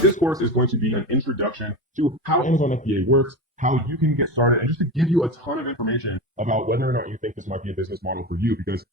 This course is going to be an introduction to how Amazon FBA works, how you can get started, and just to give you a ton of information about whether or not you think this might be a business model for you. Because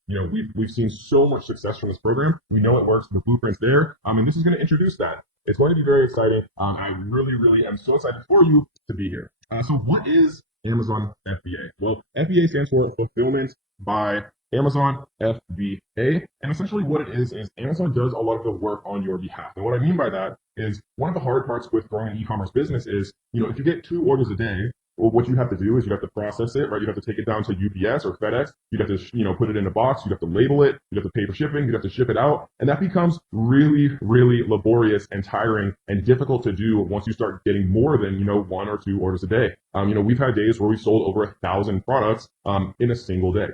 we've seen so much success from this program. We know it works. The blueprint's there, and this is going to introduce that. It's going to be very exciting. I really am so excited for you to be here. So what is Amazon FBA? Well, FBA stands for Fulfillment by Amazon FBA. And essentially what it is Amazon does a lot of the work on your behalf. And what I mean by that is one of the hard parts with growing an e-commerce business is, if you get 2 orders a day, well, what you have to do is you have to process it, right? You have to take it down to UPS or FedEx. You'd have to, put it in a box. You'd have to label it. You'd have to pay for shipping. You'd have to ship it out. And that becomes really laborious and tiring and difficult to do once you start getting more than, 1 or 2 orders a day. We've had days where we sold over 1,000 products, in a single day,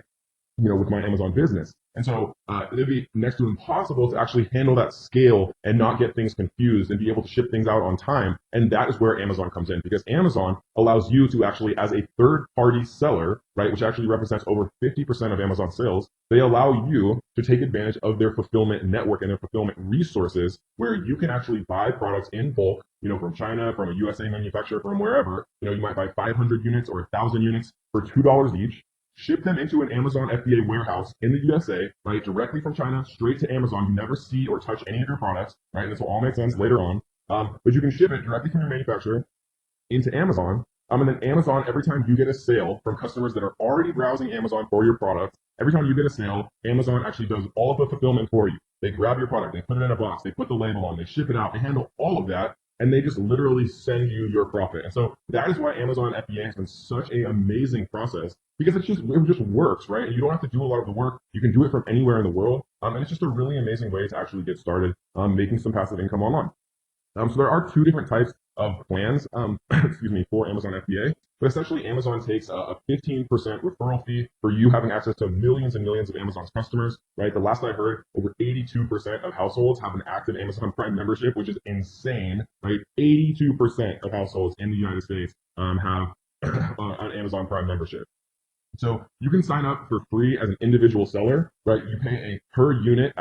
with my Amazon business. And so it'd be next to impossible to actually handle that scale and not get things confused and be able to ship things out on time. And that is where Amazon comes in, because Amazon allows you to actually, as a third-party seller, right, which actually represents over 50% of Amazon sales, they allow you to take advantage of their fulfillment network and their fulfillment resources, where you can actually buy products in bulk, from China, from a USA manufacturer, from wherever. You might buy 500 units or 1,000 units for $2 each. Ship them into an Amazon FBA warehouse in the USA, right, directly from China, straight to Amazon. You never see or touch any of your products, right? This will all make sense later on. But you can ship it directly from your manufacturer into Amazon. And then Amazon, every time you get a sale from customers that are already browsing Amazon for your product, every time you get a sale, Amazon actually does all of the fulfillment for you. They grab your product, they put it in a box, they put the label on, they ship it out, they handle all of that. And they just literally send you your profit. And so that is why Amazon FBA has been such an amazing process, because it just works, right? And you don't have to do a lot of the work. You can do it from anywhere in the world. And it's just a really amazing way to actually get started making some passive income online. So there are 2 different types of plans, for Amazon FBA. But essentially, Amazon takes a 15% referral fee for you having access to millions and millions of Amazon's customers, right? The last I heard, over 82% of households have an active Amazon Prime membership, which is insane, right? 82% of households in the United States have an Amazon Prime membership. So you can sign up for free as an individual seller, right? You pay a per unit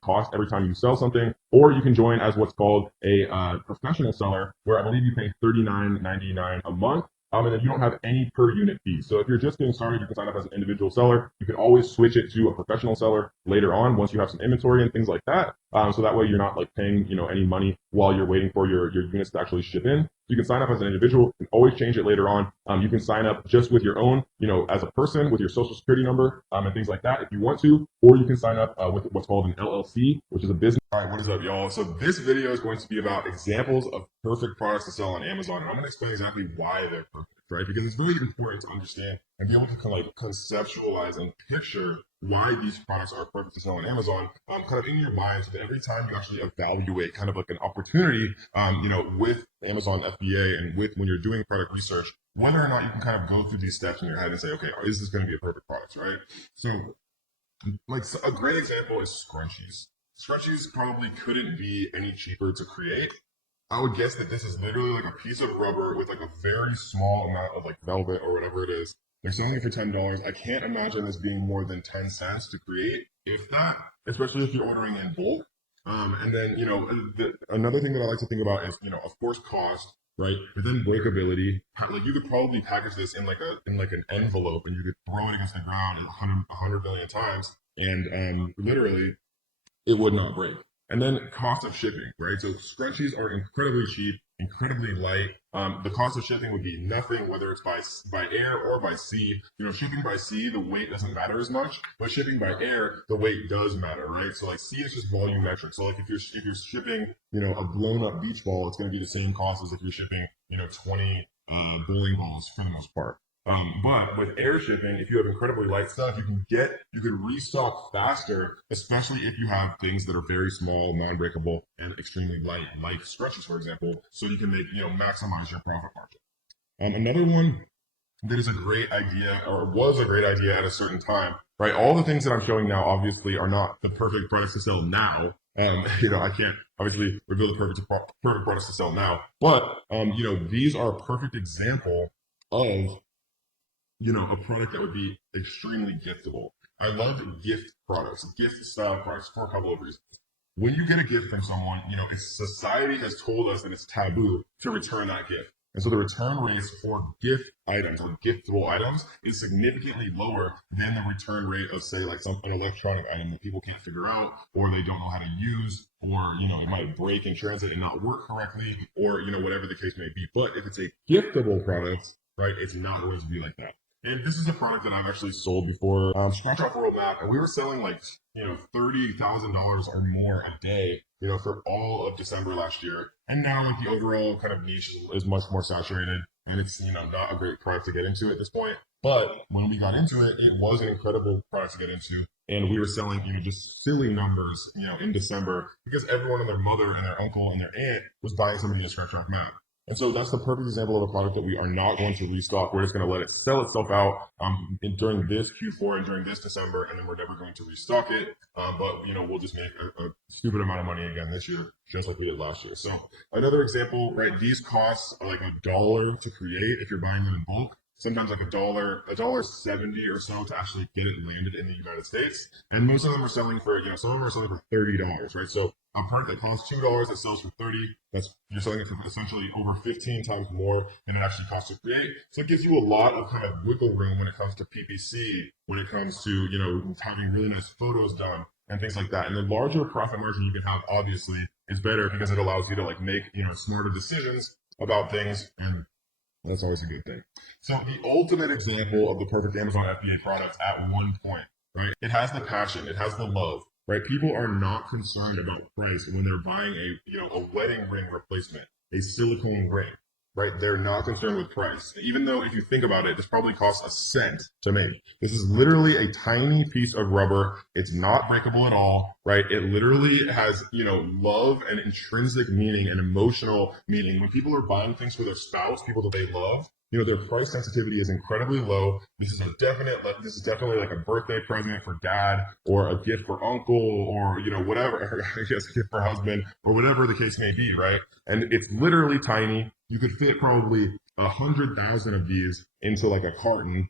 cost every time you sell something, or you can join as what's called a professional seller, where I believe you pay $39.99 a month. And then you don't have any per unit fees. So if you're just getting started, you can sign up as an individual seller. You can always switch it to a professional seller later on once you have some inventory and things like that. So that way you're not paying, any money while you're waiting for your units to actually ship in. You can sign up as an individual and always change it later on. You can sign up just with your own, as a person with your social security number and things like that if you want to, or you can sign up with what's called an LLC, which is a business. All right, what is up, y'all? So this video is going to be about examples of perfect products to sell on Amazon. And I'm going to explain exactly why they're perfect, right? Because it's really important to understand and be able to conceptualize and picture why these products are perfect to sell on Amazon, kind of in your mind, so that every time you actually evaluate kind of like an opportunity, with Amazon FBA and with when you're doing product research, whether or not you can kind of go through these steps in your head and say, okay, is this going to be a perfect product, right? So, a great example is scrunchies. Scrunchies probably couldn't be any cheaper to create. I would guess that this is literally like a piece of rubber with like a very small amount of velvet or whatever it is. They're selling it for $10. I can't imagine this being more than 10 cents to create, if that, especially if you're ordering in bulk. And then, another thing that I like to think about is, of course, cost, right? But then breakability. You could probably package this in an envelope, and you could throw it against the ground 100 billion times, and literally it would not break. And then cost of shipping, right? So scrunchies are incredibly cheap, incredibly light. The cost of shipping would be nothing, whether it's by air or by sea. Shipping by sea, the weight doesn't matter as much, but shipping by air, the weight does matter, right? So sea is just volumetric. So if you're shipping, a blown up beach ball, it's going to be the same cost as if you're shipping, 20 bowling balls for the most part. But with air shipping, if you have incredibly light stuff, you can restock faster, especially if you have things that are very small, non-breakable, and extremely light, like scrunchies, for example, so you can maximize your profit margin. Another one that is a great idea, or was a great idea at a certain time, right? All the things that I'm showing now obviously are not the perfect products to sell now. I can't obviously reveal the perfect products to sell now, but these are a perfect example of a product that would be extremely giftable. I love gift products, gift style products, for a couple of reasons. when you get a gift from someone, society has told us that it's taboo to return that gift. And so the return rates for gift items or giftable items is significantly lower than the return rate of, say, like an electronic item that people can't figure out, or they don't know how to use, or, it might break in transit and not work correctly, or, whatever the case may be. But if it's a giftable product, right, it's not going to be like that. And this is a product that I've actually sold before, Scratch Off World Map, and we were selling like, $30,000 or more a day, for all of December last year. And now like the overall kind of niche is much more saturated, and it's, not a great product to get into at this point. But when we got into it, it was an incredible product to get into. And we were selling, just silly numbers, in December, because everyone and their mother and their uncle and their aunt was buying somebody a Scratch Off Map. And so that's the perfect example of a product that we are not going to restock. We're just going to let it sell itself out during this Q4 and during this December, and then we're never going to restock it. But we'll just make a stupid amount of money again this year, just like we did last year. So another example, right? These costs are like $1 to create if you're buying them in bulk. Sometimes like $1.70 or so to actually get it landed in the United States. And most of them are selling for, some of them are selling for $30, right? So a product that costs $2 that sells for $30, you're selling it for essentially over 15 times more than it actually costs to create. So it gives you a lot of kind of wiggle room when it comes to PPC, when it comes to, having really nice photos done and things like that. And the larger profit margin you can have, obviously, is better because it allows you to like make, smarter decisions about things, and that's always a good thing. So the ultimate example of the perfect Amazon FBA product at one point, right? It has the passion, it has the love, right? People are not concerned about price when they're buying a wedding ring replacement, a silicone ring, right? They're not concerned with price. Even though if you think about it, this probably costs a cent to make. This is literally a tiny piece of rubber. It's not breakable at all, right? It literally has, love and intrinsic meaning and emotional meaning. When people are buying things for their spouse, people that they love, their price sensitivity is incredibly low. This is definitely like a birthday present for dad, or a gift for uncle, or, whatever, I guess a gift for husband, or whatever the case may be, right? And it's literally tiny. You could fit probably 100,000 of these into like a carton,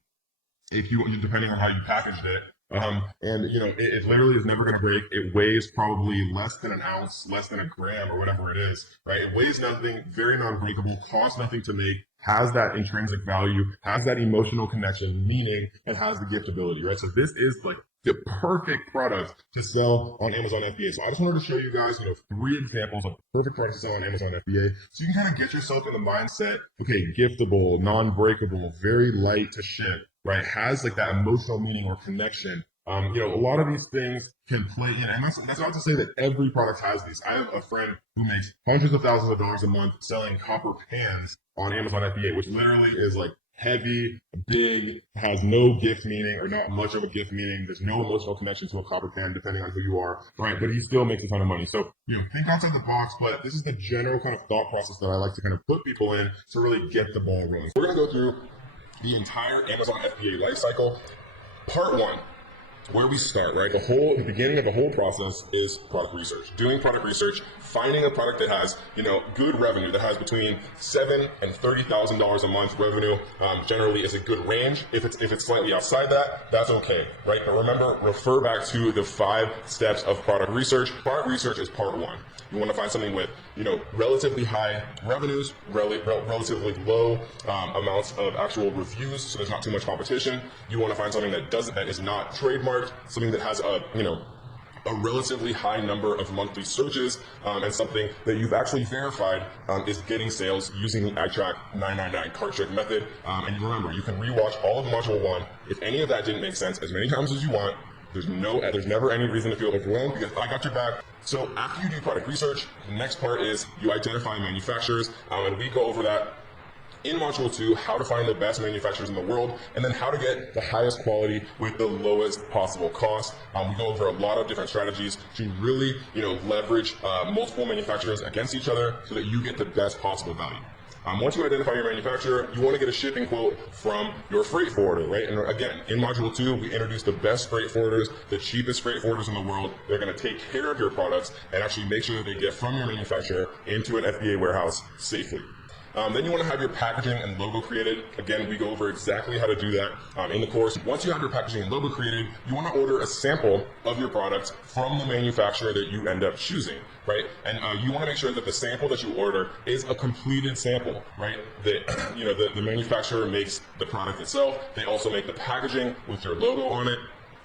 depending on how you packaged it. It literally is never going to break. It weighs probably less than an ounce, less than a gram, or whatever it is, right? It weighs nothing, very non-breakable, costs nothing to make, has that intrinsic value, has that emotional connection, meaning, and has the giftability, right? So this is like the perfect product to sell on Amazon FBA. So I just wanted to show you guys, 3 examples of perfect products to sell on Amazon FBA, so you can kind of get yourself in the mindset, okay, giftable, non-breakable, very light to ship, right? Has like that emotional meaning or connection. A lot of these things can play in, and that's not to say that every product has these. I have a friend who makes hundreds of thousands of dollars a month selling copper pans on Amazon FBA, which literally is like heavy, big, has no gift meaning or not much of a gift meaning. There's no emotional connection to a copper pan, depending on who you are, right? But he still makes a ton of money. So, think outside the box, but this is the general kind of thought process that I like to kind of put people in to really get the ball rolling. We're going to go through the entire Amazon FBA lifecycle. Part 1. Where we start, right? The beginning of the whole process is product research. Doing product research, finding a product that has, good revenue, that has between $7,000 and $30,000 a month revenue, generally is a good range. If it's slightly outside that, that's okay, right? But remember, refer back to the 5 steps of product research. Product research is part 1. You want to find something with, relatively high revenues, relatively low amounts of actual reviews, so there's not too much competition. You want to find something that is not trademarked, something that has a relatively high number of monthly searches, and something that you've actually verified is getting sales using the iTrack 999 cart trick method. And remember, you can rewatch all of module 1. If any of that didn't make sense, as many times as you want. There's never any reason to feel overwhelmed, because I got your back. So after you do product research, the next part is you identify manufacturers, and we go over that in module 2, how to find the best manufacturers in the world, and then how to get the highest quality with the lowest possible cost. We go over a lot of different strategies to really, leverage multiple manufacturers against each other so that you get the best possible value. Once you identify your manufacturer, you want to get a shipping quote from your freight forwarder, right? And again, in module 2, we introduce the best freight forwarders, the cheapest freight forwarders in the world. They're going to take care of your products and actually make sure that they get from your manufacturer into an FBA warehouse safely. Then you want to have your packaging and logo created. Again, we go over exactly how to do that in the course. Once you have your packaging and logo created, you want to order a sample of your product from the manufacturer that you end up choosing, right? And you want to make sure that the sample that you order is a completed sample, right? That the manufacturer makes the product itself. They also make the packaging with your logo on it.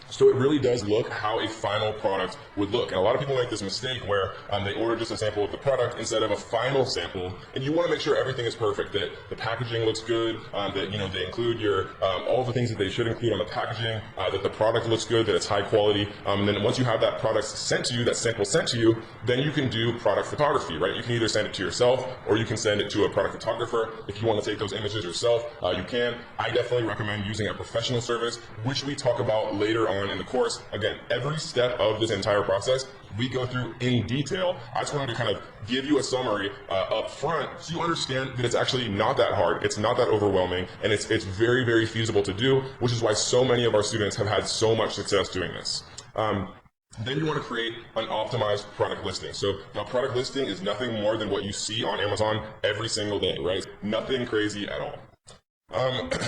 So it really does look how a final product would look. And a lot of people make this mistake where they order just a sample of the product instead of a final sample. And you want to make sure everything is perfect, that the packaging looks good, that they include your all the things that they should include on the packaging, that the product looks good, that it's high quality. And then once you have that product sent to you, that sample sent to you, then you can do product photography, right? You can either send it to yourself or you can send it to a product photographer. If you want to take those images yourself, you can. I definitely recommend using a professional service, which we talk about later on in the course. Again, every step of this entire process we go through in detail. I just wanted to kind of give you a summary up front so you understand that it's actually not that hard, it's not that overwhelming, and it's very, very feasible to do, which is why so many of our students have had so much success doing this. Then you want to create an optimized product listing. So now product listing is nothing more than what you see on Amazon every single day, right? Nothing crazy at all.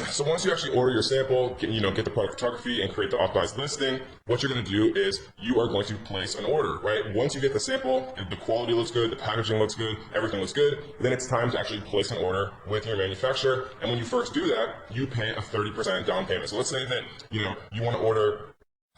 So once you actually order your sample, get the product photography and create the optimized listing, what you're going to do is you are going to place an order, right? Once you get the sample, if the quality looks good, the packaging looks good, everything looks good, then it's time to actually place an order with your manufacturer. And when you first do that, you pay a 30% down payment. So let's say that, you want to order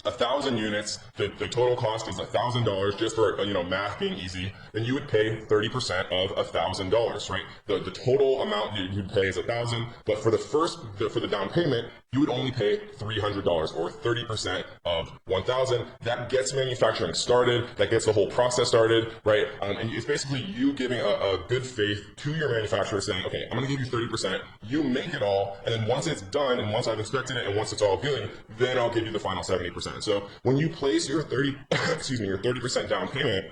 1,000 units, the total cost is $1,000, just for math being easy, then you would pay 30% of $1,000, right? The total amount you'd pay is $1,000, but for the down payment, you would only pay $300 or 30% of $1,000. That gets manufacturing started, that gets the whole process started, right? And it's basically you giving a good faith to your manufacturer saying, okay, I'm gonna give you 30%, you make it all, and then once it's done, and once I've inspected it, and once it's all good, then I'll give you the final 70%. So when you place your 30% down payment,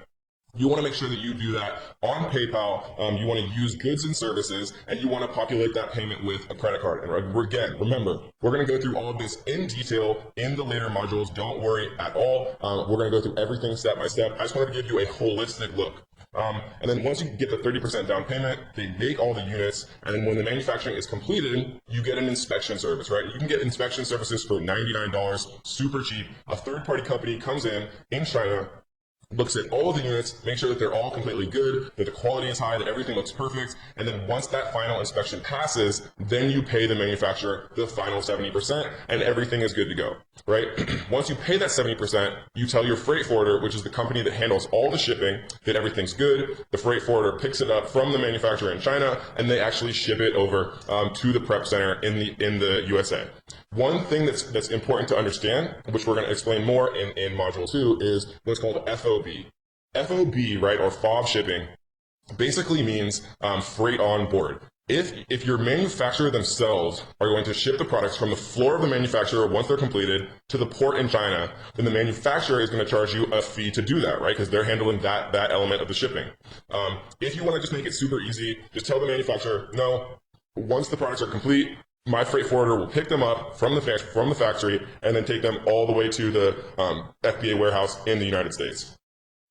you want to make sure that you do that on PayPal. You want to use goods and services, and you want to populate that payment with a credit card. And again, remember, we're going to go through all of this in detail in the later modules. Don't worry at all. We're going to go through everything step by step. I just wanted to give you a holistic look. And then once you get the 30% down payment, they make all the units, and then when the manufacturing is completed, you get an inspection service, right? You can get inspection services for $99, super cheap. A third-party company comes in China, looks at all of the units, make sure that they're all completely good, that the quality is high, that everything looks perfect, and then once that final inspection passes, then you pay the manufacturer the final 70%, and everything is good to go, right? Once you pay that 70%, you tell your freight forwarder, which is the company that handles all the shipping, that everything's good. The freight forwarder picks it up from the manufacturer in China, and they actually ship it over to the prep center in the USA. One thing that's important to understand, which we're going to explain more in Module 2, is what's called FOB. FOB, right, or FOB shipping, basically means freight on board. If your manufacturer themselves are going to ship the products from the floor of the manufacturer once they're completed to the port in China, then the manufacturer is going to charge you a fee to do that, right? Because they're handling that element of the shipping. If you want to just make it super easy, just tell the manufacturer, no, once the products are complete, my freight forwarder will pick them up from the factory and then take them all the way to the FBA warehouse in the United States.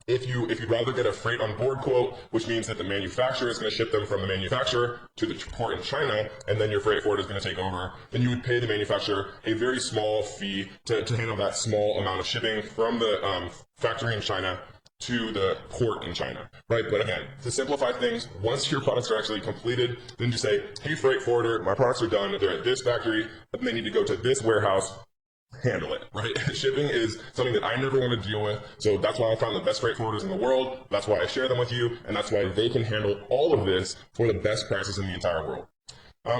If you'd rather get a freight on board quote, which means that the manufacturer is going to ship them from the manufacturer to the port in China, and then your freight forwarder is going to take over, then you would pay the manufacturer a very small fee to handle that small amount of shipping from the factory in China to the port in China, right? But again, to simplify things, once your products are actually completed, then you say, hey, freight forwarder, my products are done, they're at this factory, but they need to go to this warehouse, handle it, right? Shipping is something that I never want to deal with, so that's why I found the best freight forwarders in the world, that's why I share them with you, and that's why they can handle all of this for the best prices in the entire world.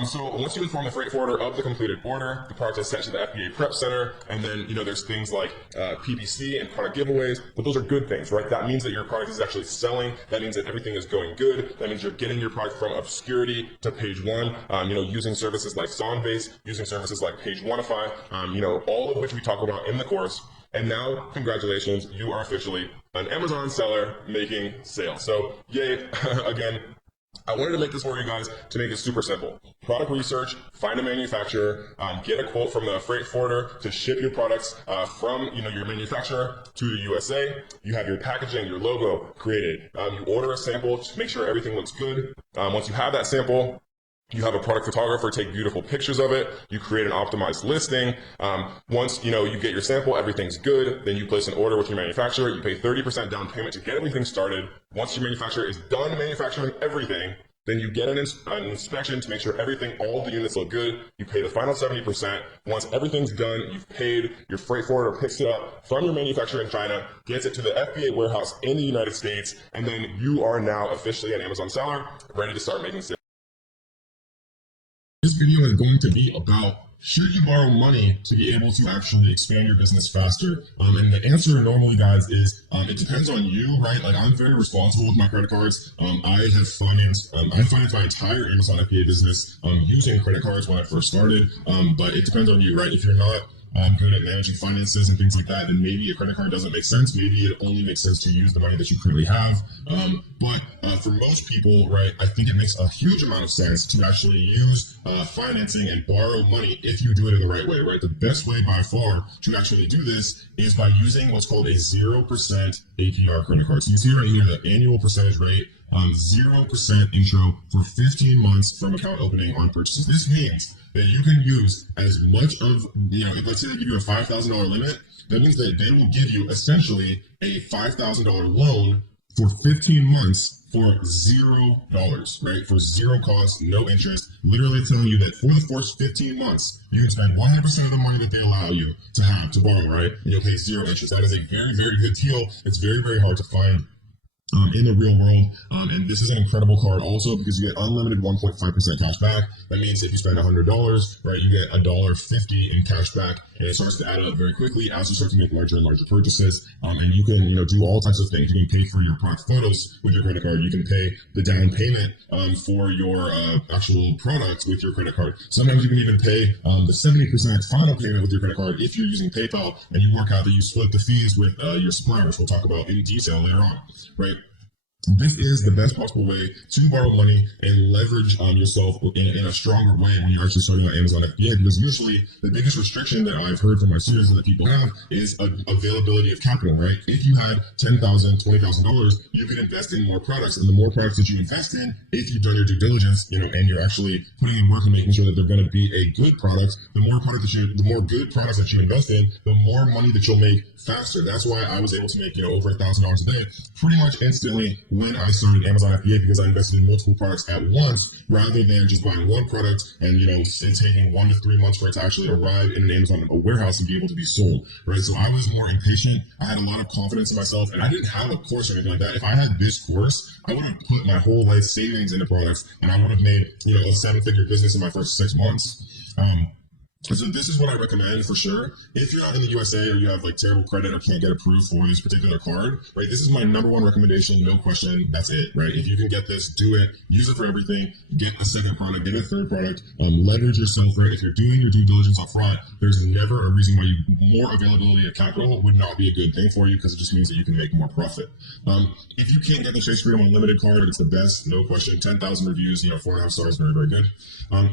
So once you inform the freight forwarder of the completed order, the product is sent to the FBA prep center, and then there's things like PPC and product giveaways, but those are good things, right? That means that your product is actually selling. That means that everything is going good. That means you're getting your product from obscurity to page one. Using services like Sonbase, using services like Pageoneify, all of which we talk about in the course. And now, congratulations, you are officially an Amazon seller making sales. So, yay! Again, I wanted to make this for you guys to make it super simple. Product research, find a manufacturer, get a quote from the freight forwarder to ship your products from your manufacturer to the USA. You have your packaging, your logo created. You order a sample to make sure everything looks good. Once you have that sample, you have a product photographer take beautiful pictures of it. You create an optimized listing. Once you get your sample, everything's good. Then you place an order with your manufacturer. You pay 30% down payment to get everything started. Once your manufacturer is done manufacturing everything, then you get an inspection to make sure all the units look good. You pay the final 70%. Once everything's done, you've paid. Your freight forwarder picks it up from your manufacturer in China, gets it to the FBA warehouse in the United States, and then you are now officially an Amazon seller, ready to start making sales. This video is going to be about, should you borrow money to be able to actually expand your business faster? And the answer normally, guys, is it depends on you, right? Like, I'm very responsible with my credit cards. I financed my entire Amazon FBA business using credit cards when I first started. But it depends on you, right? If you're not good at managing finances and things like that, then maybe a credit card doesn't make sense. Maybe it only makes sense to use the money that you currently have. But for most people, right, I think it makes a huge amount of sense to actually use financing and borrow money if you do it in the right way, right? The best way by far to actually do this is by using what's called a 0% APR credit card. So you see right here the annual percentage rate, 0% intro for 15 months from account opening on purchases. This means that you can use as much of, if let's say they give you a $5,000 limit, that means that they will give you essentially a $5,000 loan for 15 months for $0, right? For zero cost, no interest, literally telling you that for the first 15 months, you can spend 100% of the money that they allow you to borrow, right? And you'll pay zero interest. That is a very, very good deal. It's very, very hard to find in the real world, and this is an incredible card also because you get unlimited 1.5% cash back. That means if you spend $100, right, you get $1.50 in cash back, and it starts to add up very quickly as you start to make larger and larger purchases. And you can do all types of things. You can pay for your product photos with your credit card. You can pay the down payment for your actual product with your credit card. Sometimes you can even pay the 70% final payment with your credit card if you're using PayPal and you work out that you split the fees with your suppliers. We'll talk about in detail later on, right? This is the best possible way to borrow money and leverage yourself in a stronger way when you're actually starting on Amazon FBA, because usually the biggest restriction that I've heard from my students and that people have is availability of capital, right? If you had $10,000, $20,000, you could invest in more products, and the more products that you invest in, if you've done your due diligence, and you're actually putting in work and making sure that they're going to be a good product, the more good products that you invest in, the more money that you'll make faster. That's why I was able to make over $1,000 a day pretty much instantly when I started Amazon FBA, because I invested in multiple products at once rather than just buying one product and it taking 1 to 3 months for it to actually arrive in an Amazon warehouse and be able to be sold, right? So I was more impatient. I had a lot of confidence in myself, and I didn't have a course or anything like that. If I had this course, I would have put my whole life savings into products, and I would have made a 7-figure business in my first 6 months. So this is what I recommend for sure. If you're not in the USA or you have terrible credit or can't get approved for this particular card, right? This is my #1 recommendation, no question. That's it, right? If you can get this, do it. Use it for everything. Get a second product, get a third product. Leverage yourself, right? If you're doing your due diligence up front, there's never a reason why more availability of capital would not be a good thing for you, because it just means that you can make more profit. If you can't get the Chase Freedom Unlimited card, it's the best, no question. 10,000 reviews, 4.5 stars, very, very good.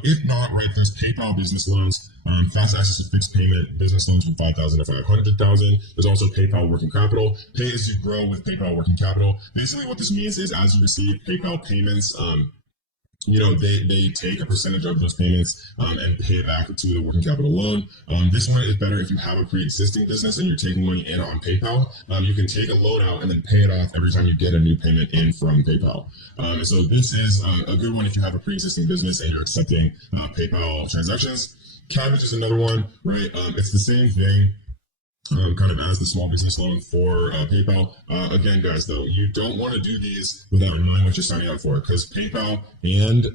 If not, right, there's PayPal business loans. Fast access to fixed payment business loans from $5,000 to $500,000. There's also PayPal working capital. Pay as you grow with PayPal working capital. Basically, what this means is as you receive PayPal payments, they take a percentage of those payments and pay it back to the working capital loan. This one is better if you have a pre-existing business and you're taking money in on PayPal. You can take a loan out and then pay it off every time you get a new payment in from PayPal. So this is a good one if you have a pre-existing business and you're accepting PayPal transactions. Cabbage is another one, right? It's the same thing. Kind of as the small business loan for PayPal. Again, guys, though, you don't want to do these without knowing what you're signing up for, because PayPal and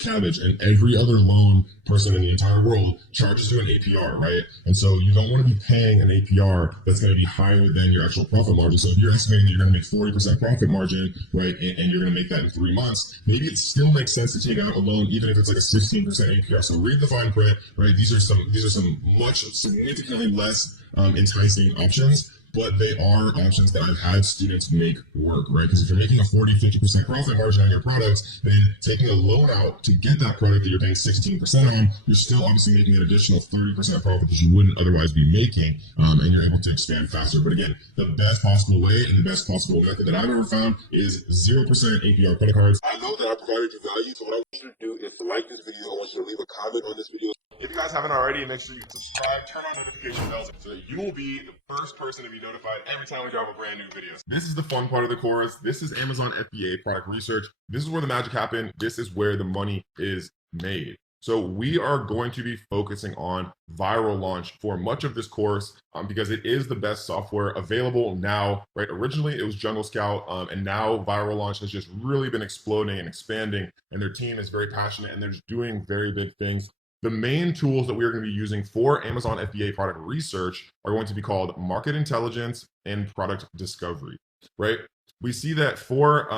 Cabbage and every other loan person in the entire world charges you an APR, right? And so you don't want to be paying an APR that's going to be higher than your actual profit margin. So if you're estimating that you're going to make 40% profit margin, right, and you're going to make that in 3 months, maybe it still makes sense to take out a loan even if it's like a 16% APR. So read the fine print, right? These are some much significantly less enticing options but they are options that I've had students make work, right? Because if you're making a 40, 50% profit margin on your products, then taking a loan out to get that product that you're paying 16% on, you're still obviously making an additional 30% profit that you wouldn't otherwise be making, and you're able to expand faster. But again, the best possible way and the best possible method that I've ever found is 0% APR credit cards. I know that I provided you value, so what I want you to do is to like this video. I want you to leave a comment on this video. If you guys haven't already, make sure you subscribe, turn on notification bells so that you will be the first person to be notified every time we drop a brand new video. This is the fun part of the course. This is Amazon FBA product research. This is where the magic happens. This is where the money is made. So we are going to be focusing on viral launch for much of this course because it is the best software available now, right? Originally it was Jungle Scout, and now viral launch has just really been exploding and expanding, and their team is very passionate and they're just doing very big things. The main tools that we are going to be using for Amazon FBA product research are going to be called market intelligence and product discovery, right? We see that for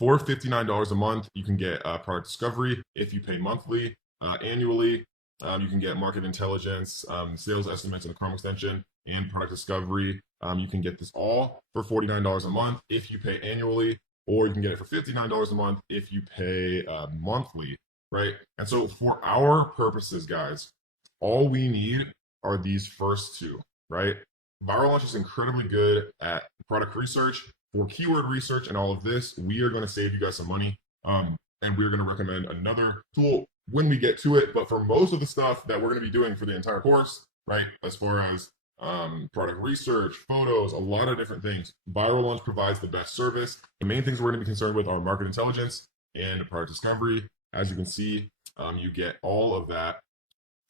$59 a month, you can get product discovery. If you pay monthly, annually, you can get market intelligence, sales estimates, and a Chrome extension, and product discovery. You can get this all for $49 a month if you pay annually, or you can get it for $59 a month if you pay monthly, right? And so for our purposes, guys, all we need are these first two, right? Viral Launch is incredibly good at product research. For keyword research and all of this, we are going to save you guys some money, and we're going to recommend another tool when we get to it. But for most of the stuff that we're going to be doing for the entire course, right, as far as product research, photos, a lot of different things, Viral Launch provides the best service. The main things we're going to be concerned with are market intelligence and product discovery. As you can see, you get all of that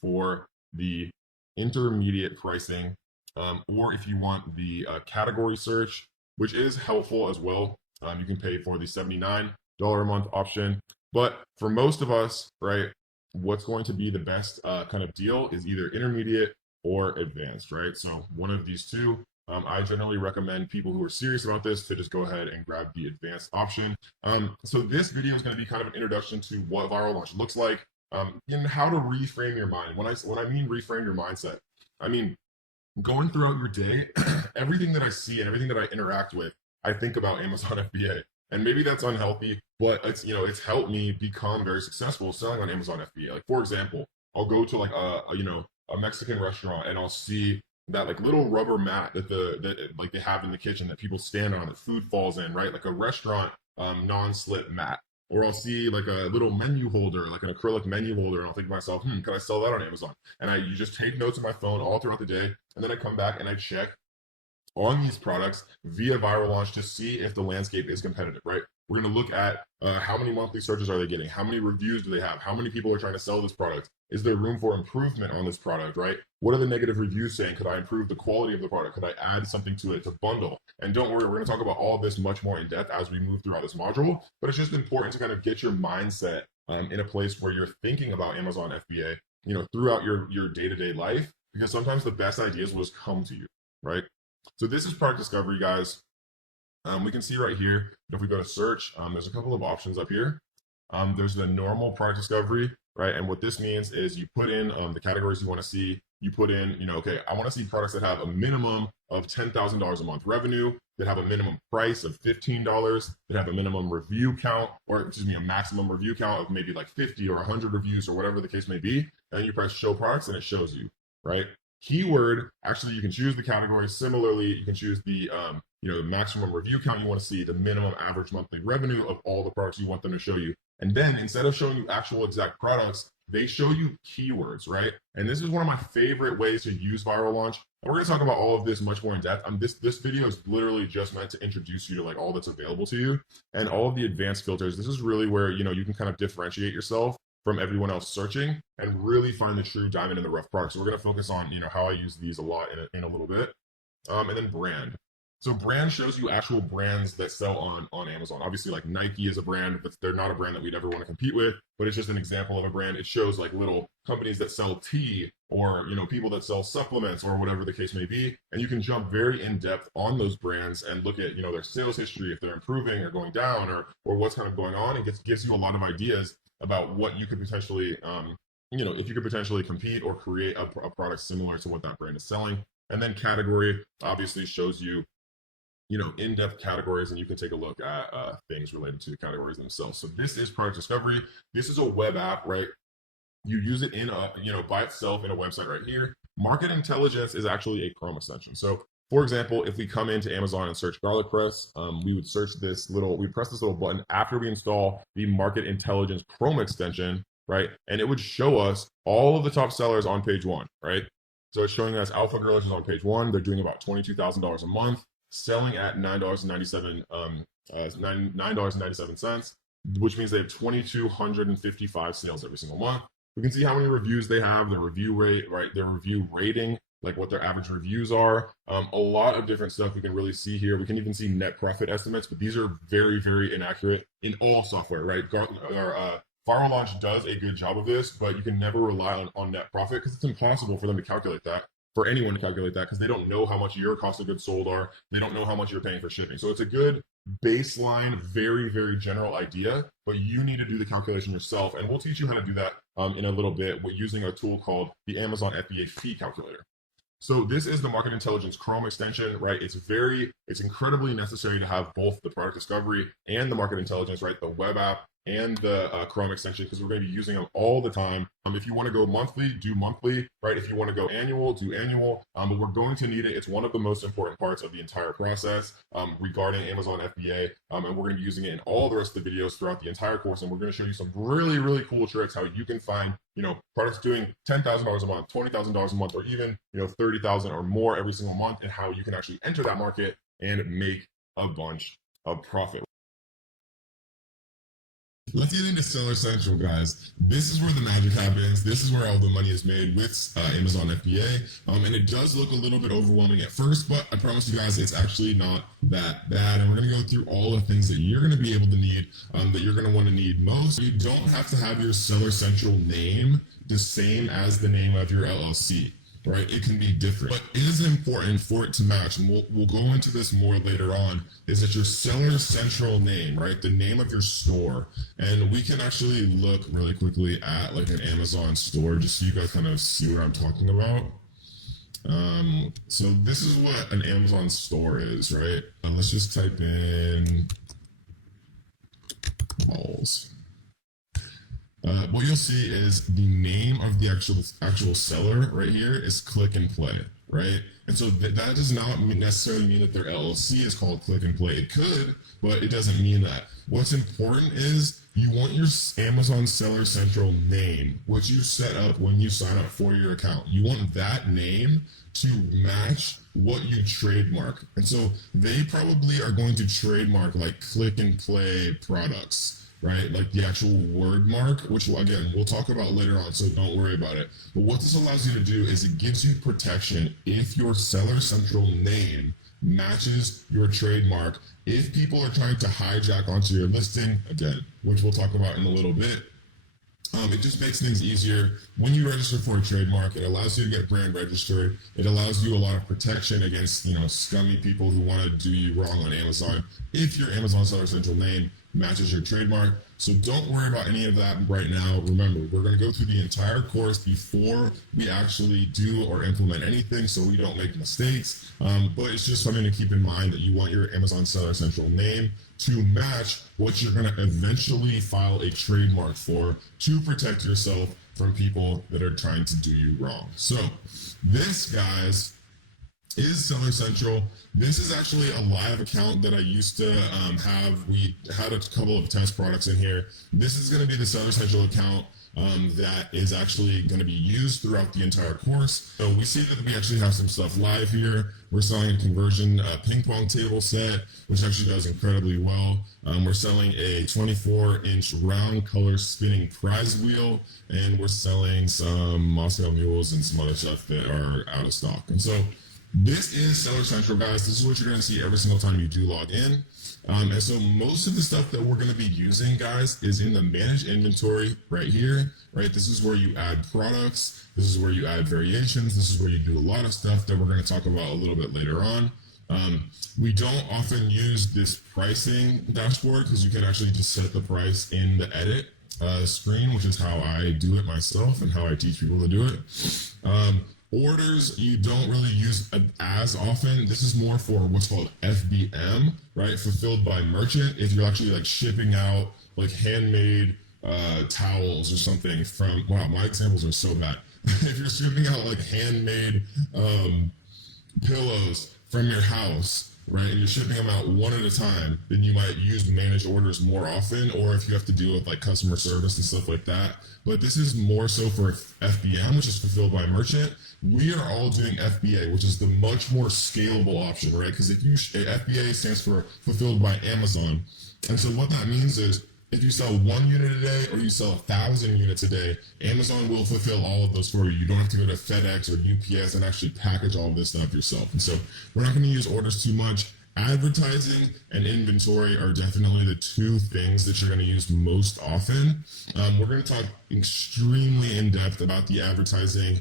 for the intermediate pricing, or if you want the category search, which is helpful as well. You can pay for the $79 a month option. But for most of us, right, what's going to be the best kind of deal is either intermediate or advanced, right? So one of these two. I generally recommend people who are serious about this to just go ahead and grab the advanced option. So this video is going to be kind of an introduction to what viral launch looks like, and how to reframe your mind. When I mean reframe your mindset, I mean going throughout your day, everything that I see and everything that I interact with, I think about Amazon FBA. And maybe that's unhealthy, but it's helped me become very successful selling on Amazon FBA. Like, for example, I'll go to like a Mexican restaurant and I'll see that like little rubber mat that like they have in the kitchen that people stand on that food falls in, right? Like a restaurant non-slip mat. Or I'll see like a little menu holder, like an acrylic menu holder, and I'll think to myself, can I sell that on Amazon? And you just take notes on my phone all throughout the day, and then I come back and I check on these products via Viral Launch to see if the landscape is competitive, right? We're going to look at how many monthly searches are they getting? How many reviews do they have? How many people are trying to sell this product? Is there room for improvement on this product, right? What are the negative reviews saying? Could I improve the quality of the product? Could I add something to it to bundle? And don't worry, we're going to talk about all of this much more in depth as we move throughout this module, but it's just important to kind of get your mindset in a place where you're thinking about Amazon FBA, throughout your day-to-day life, because sometimes the best ideas will just come to you, right? So this is product discovery, guys. We can see right here, if we go to search, there's a couple of options up here. There's the normal product discovery, right? And what this means is you put in the categories you want to see. You put in, okay, I want to see products that have a minimum of $10,000 a month revenue, that have a minimum price of $15, that have a minimum review count, or excuse me, a maximum review count of maybe like 50 or 100 reviews or whatever the case may be. And you press show products and it shows you, right? Keyword, actually, you can choose the category. Similarly, you can choose the the maximum review count you want to see, the minimum average monthly revenue of all the products you want them to show you. And then instead of showing you actual exact products, they show you keywords, right? And this is one of my favorite ways to use Viral Launch. And we're going to talk about all of this much more in depth. This video is literally just meant to introduce you to like all that's available to you and all of the advanced filters. This is really where you can kind of differentiate yourself from everyone else searching and really find the true diamond in the rough product. So we're going to focus on how I use these a lot in a little bit. And then brand. So brand shows you actual brands that sell on Amazon. Obviously, like Nike is a brand, but they're not a brand that we'd ever want to compete with, but it's just an example of a brand. It shows like little companies that sell tea or, people that sell supplements or whatever the case may be. And you can jump very in depth on those brands and look at, their sales history, if they're improving or going down or what's kind of going on. It gives you a lot of ideas about what you could potentially, if you could potentially compete or create a product similar to what that brand is selling. And then category obviously shows you, in-depth categories, and you can take a look at things related to the categories themselves. So this is product discovery. This is a web app, right? You use it in a, by itself in a website right here. Market intelligence is actually a Chrome extension. So for example, if we come into Amazon and search garlic press, we would search we press this little button after we install the market intelligence Chrome extension, right? And it would show us all of the top sellers on page 1, right? So it's showing us Alpha Grillage is on page 1. They're doing about $22,000 a month, selling at $9.97, which means they have 2,255 sales every single month. We can see how many reviews they have, their review rate, right? Their review rating, like what their average reviews are. A lot of different stuff we can really see here. We can even see net profit estimates, but these are very, very inaccurate in all software, right? Firewall Launch does a good job of this, but you can never rely on net profit because it's impossible for them to calculate that, for anyone to calculate that, because they don't know how much your cost of goods sold are. They don't know how much you're paying for shipping. So it's a good baseline, very, very general idea, but you need to do the calculation yourself. And we'll teach you how to do that in a little bit. We're using a tool called the Amazon FBA fee calculator. So this is the market intelligence Chrome extension, right? It's incredibly necessary to have both the product discovery and the market intelligence, right? The web app and the Chrome extension, because we're going to be using them all the time. If you want to go monthly, do monthly, right? If you want to go annual, do annual, but we're going to need it. It's one of the most important parts of the entire process regarding Amazon FBA, and we're going to be using it in all the rest of the videos throughout the entire course, and we're going to show you some really, really cool tricks how you can find, products doing $10,000 a month, $20,000 a month, or even, $30,000 or more every single month, and how you can actually enter that market and make a bunch of profit. Let's get into Seller Central, guys. This is where the magic happens. This is where all the money is made with Amazon FBA. And it does look a little bit overwhelming at first, but I promise you guys, it's actually not that bad. And we're going to go through all the things that you're going to be able to need, that you're going to want to need most. You don't have to have your Seller Central name the same as the name of your LLC. Right? It can be different, but it is important for it to match. And we'll go into this more later on, is that your Seller Central name, right? The name of your store. And we can actually look really quickly at like an Amazon store, just so you guys kind of see what I'm talking about. So this is what an Amazon store is, right? Let's just type in balls. What you'll see is the name of the actual seller right here is Click and Play, right? And so that does not necessarily mean that their LLC is called Click and Play. It could, but it doesn't mean that. What's important is you want your Amazon Seller Central name, which you set up when you sign up for your account. You want that name to match what you trademark. And so they probably are going to trademark like Click and Play products, right? Like the actual word mark, which again, we'll talk about later on, so don't worry about it. But what this allows you to do is it gives you protection if your Seller Central name matches your trademark. If people are trying to hijack onto your listing, again, which we'll talk about in a little bit, it just makes things easier. When you register for a trademark, it allows you to get brand registered. It allows you a lot of protection against, scummy people who want to do you wrong on Amazon if your Amazon Seller Central name matches your trademark. So don't worry about any of that right now. Remember, we're going to go through the entire course before we actually do or implement anything, so we don't make mistakes. But it's just something to keep in mind, that you want your Amazon Seller Central name to match what you're going to eventually file a trademark for, to protect yourself from people that are trying to do you wrong. So this, guys, is Seller Central. This is actually a live account that I used to have. We had a couple of test products in here. This is going to be the Seller Central account that is actually going to be used throughout the entire course. So we see that we actually have some stuff live here. We're selling a conversion ping pong table set, which actually does incredibly well. We're selling a 24-inch round color spinning prize wheel, and we're selling some Moscow mules and some other stuff that are out of stock. And so this is Seller Central, guys. This is what you're going to see every single time you do log in. And so most of the stuff that we're going to be using, guys, is in the manage inventory right here, right? This is where you add products. This is where you add variations. This is where you do a lot of stuff that we're going to talk about a little bit later on. We don't often use this pricing dashboard because you can actually just set the price in the edit screen, which is how I do it myself and how I teach people to do it. Orders you don't really use as often. This is more for what's called FBM, right? Fulfilled by merchant. If you're actually like shipping out like handmade towels or something from, wow, my examples are so bad. If you're shipping out like handmade pillows from your house, right, and you're shipping them out one at a time, then you might use managed orders more often, or if you have to deal with like customer service and stuff like that. But this is more so for FBM, which is fulfilled by merchant. We are all doing FBA, which is the much more scalable option, right? Because if you FBA stands for fulfilled by Amazon, and so what that means is if you sell 1 unit a day or you sell 1,000 units a day, Amazon will fulfill all of those for you. You don't have to go to FedEx or UPS and actually package all of this stuff yourself. And so we're not going to use orders too much. Advertising and inventory are definitely the two things that you're going to use most often. We're going to talk extremely in depth about the advertising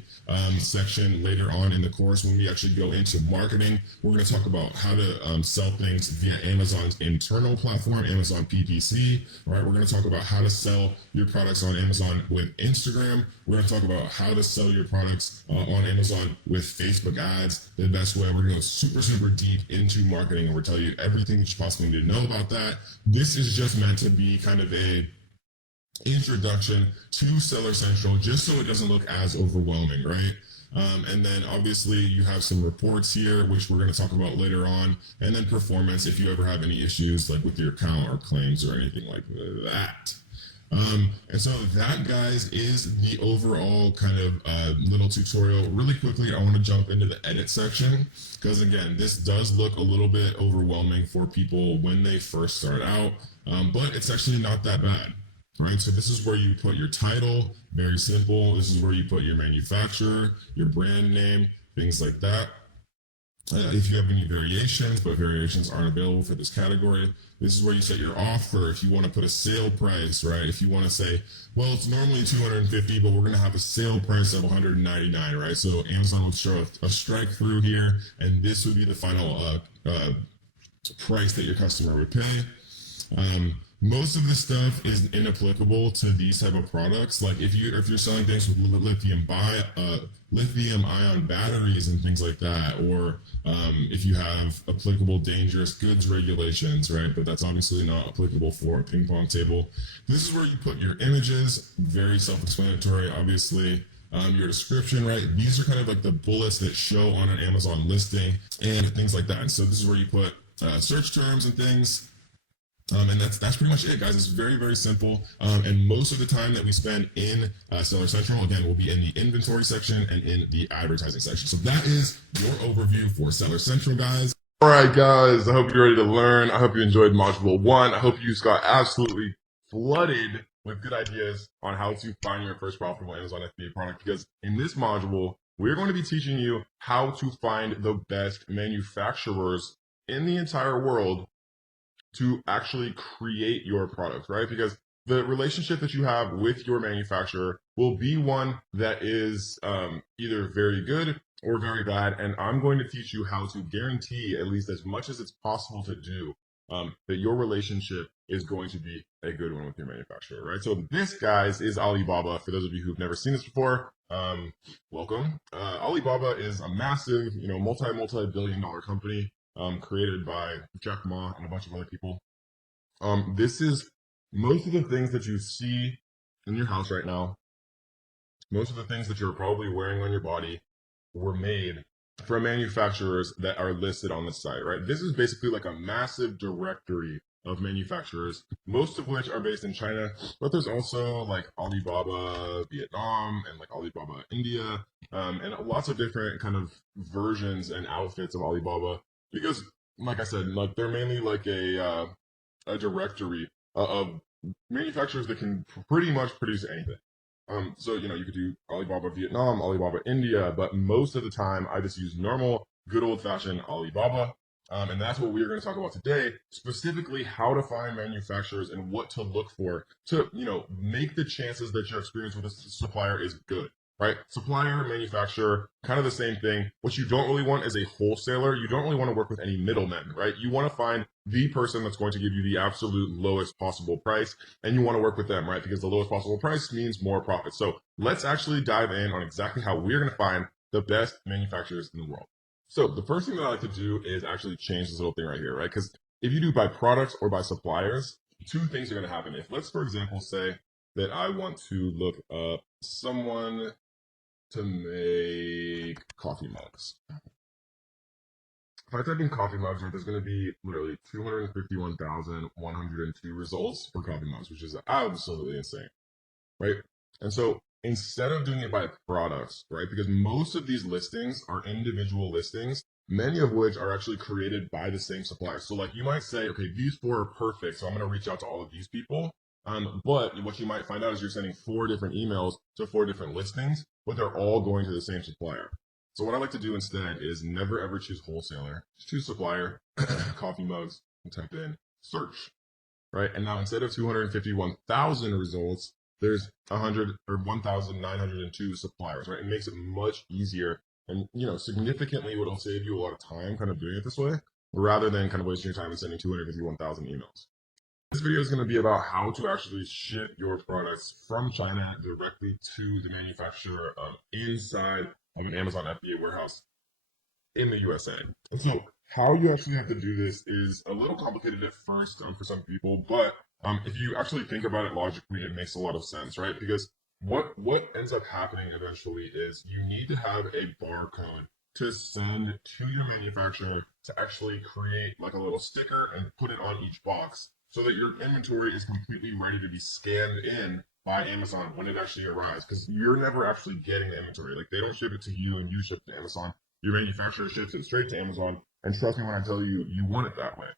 section later on in the course when we actually go into marketing. We're going to talk about how to sell things via Amazon's internal platform, Amazon PPC. Right? We're going to talk about how to sell your products on Amazon with Instagram. We're going to talk about how to sell your products on Amazon with Facebook ads, the best way. We're going to go super deep into marketing, and we'll tell you everything that you possibly need to know about that. This is just meant to be kind of a introduction to Seller Central, just so it doesn't look as overwhelming, right? And then obviously you have some reports here, which we're going to talk about later on, and then performance if you ever have any issues like with your account or claims or anything like that. And so that, guys, is the overall kind of little tutorial. Really quickly, I want to jump into the edit section because, again, this does look a little bit overwhelming for people when they first start out, but it's actually not that bad. Right, so this is where you put your title, very simple. This is where you put your manufacturer, your brand name, things like that. If you have any variations, but variations aren't available for this category, this is where you set your offer. If you want to put a sale price, right? If you want to say, well, it's normally $250, but we're going to have a sale price of $199, right? So Amazon will show a strike through here, and this would be the final price that your customer would pay. Most of this stuff is inapplicable to these type of products. Like if you're selling things with lithium ion batteries and things like that, or if you have applicable dangerous goods regulations, right? But that's obviously not applicable for a ping pong table. This is where you put your images, very self-explanatory, obviously. Your description, right? These are kind of like the bullets that show on an Amazon listing and things like that. And so this is where you put search terms and things. And that's pretty much it, guys. It's very simple. And most of the time that we spend in Seller Central, again, will be in the inventory section and in the advertising section. So that is your overview for Seller Central, guys. All right, guys. I hope you're ready to learn. I hope you enjoyed Module 1. I hope you just got absolutely flooded with good ideas on how to find your first profitable Amazon FBA product. Because in this module, we're going to be teaching you how to find the best manufacturers in the entire world to actually create your product, right? Because the relationship that you have with your manufacturer will be one that is either very good or very bad. And I'm going to teach you how to guarantee, at least as much as it's possible to do, that your relationship is going to be a good one with your manufacturer, right? So this, guys, is Alibaba. For those of you who've never seen this before, welcome. Alibaba is a massive, multi-billion-dollar company. Created by Jack Ma and a bunch of other people. This is most of the things that you see in your house right now. Most of the things that you're probably wearing on your body were made from manufacturers that are listed on the site, right? This is basically like a massive directory of manufacturers, most of which are based in China, but there's also like Alibaba Vietnam and like Alibaba India, and lots of different kind of versions and outfits of Alibaba. Because, like I said, like they're mainly like a directory of manufacturers that can pretty much produce anything. So you could do Alibaba Vietnam, Alibaba India, but most of the time I just use normal, good old-fashioned Alibaba. And that's what we're going to talk about today, specifically how to find manufacturers and what to look for to, make the chances that your experience with a supplier is good. Right? Supplier, manufacturer, kind of the same thing. What you don't really want is a wholesaler. You don't really want to work with any middlemen, right? You want to find the person that's going to give you the absolute lowest possible price, and you want to work with them, right? Because the lowest possible price means more profit. So let's actually dive in on exactly how we're going to find the best manufacturers in the world. So the first thing that I like to do is actually change this little thing right here, right? Because if you do by products or by suppliers, two things are going to happen. If let's, for example, say that I want to look up someone to make coffee mugs. If I type in coffee mugs, right, there's going to be literally 251,102 results for coffee mugs, which is absolutely insane, right? And so instead of doing it by products, right, because most of these listings are individual listings, many of which are actually created by the same supplier. So like you might say, okay, these four are perfect, so I'm going to reach out to all of these people. But what you might find out is you're sending 4 different emails to 4 different listings, but they're all going to the same supplier. So what I like to do instead is never ever choose wholesaler, just choose supplier, coffee mugs, and type in search, right? And now instead of 251,000 results, there's 100 or 1,902 suppliers, right? It makes it much easier, and significantly what will save you a lot of time kind of doing it this way, rather than kind of wasting your time and sending 251,000 emails. This video is going to be about how to actually ship your products from China directly to the manufacturer inside of an Amazon FBA warehouse in the USA. And so how you actually have to do this is a little complicated at first for some people, but if you actually think about it logically, it makes a lot of sense, right? Because what ends up happening eventually is you need to have a barcode to send to your manufacturer to actually create like a little sticker and put it on each box so that your inventory is completely ready to be scanned in by Amazon when it actually arrives, because you're never actually getting the inventory. Like they don't ship it to you and you ship it to Amazon. Your manufacturer ships it straight to Amazon, and trust me when I tell you, you want it that way.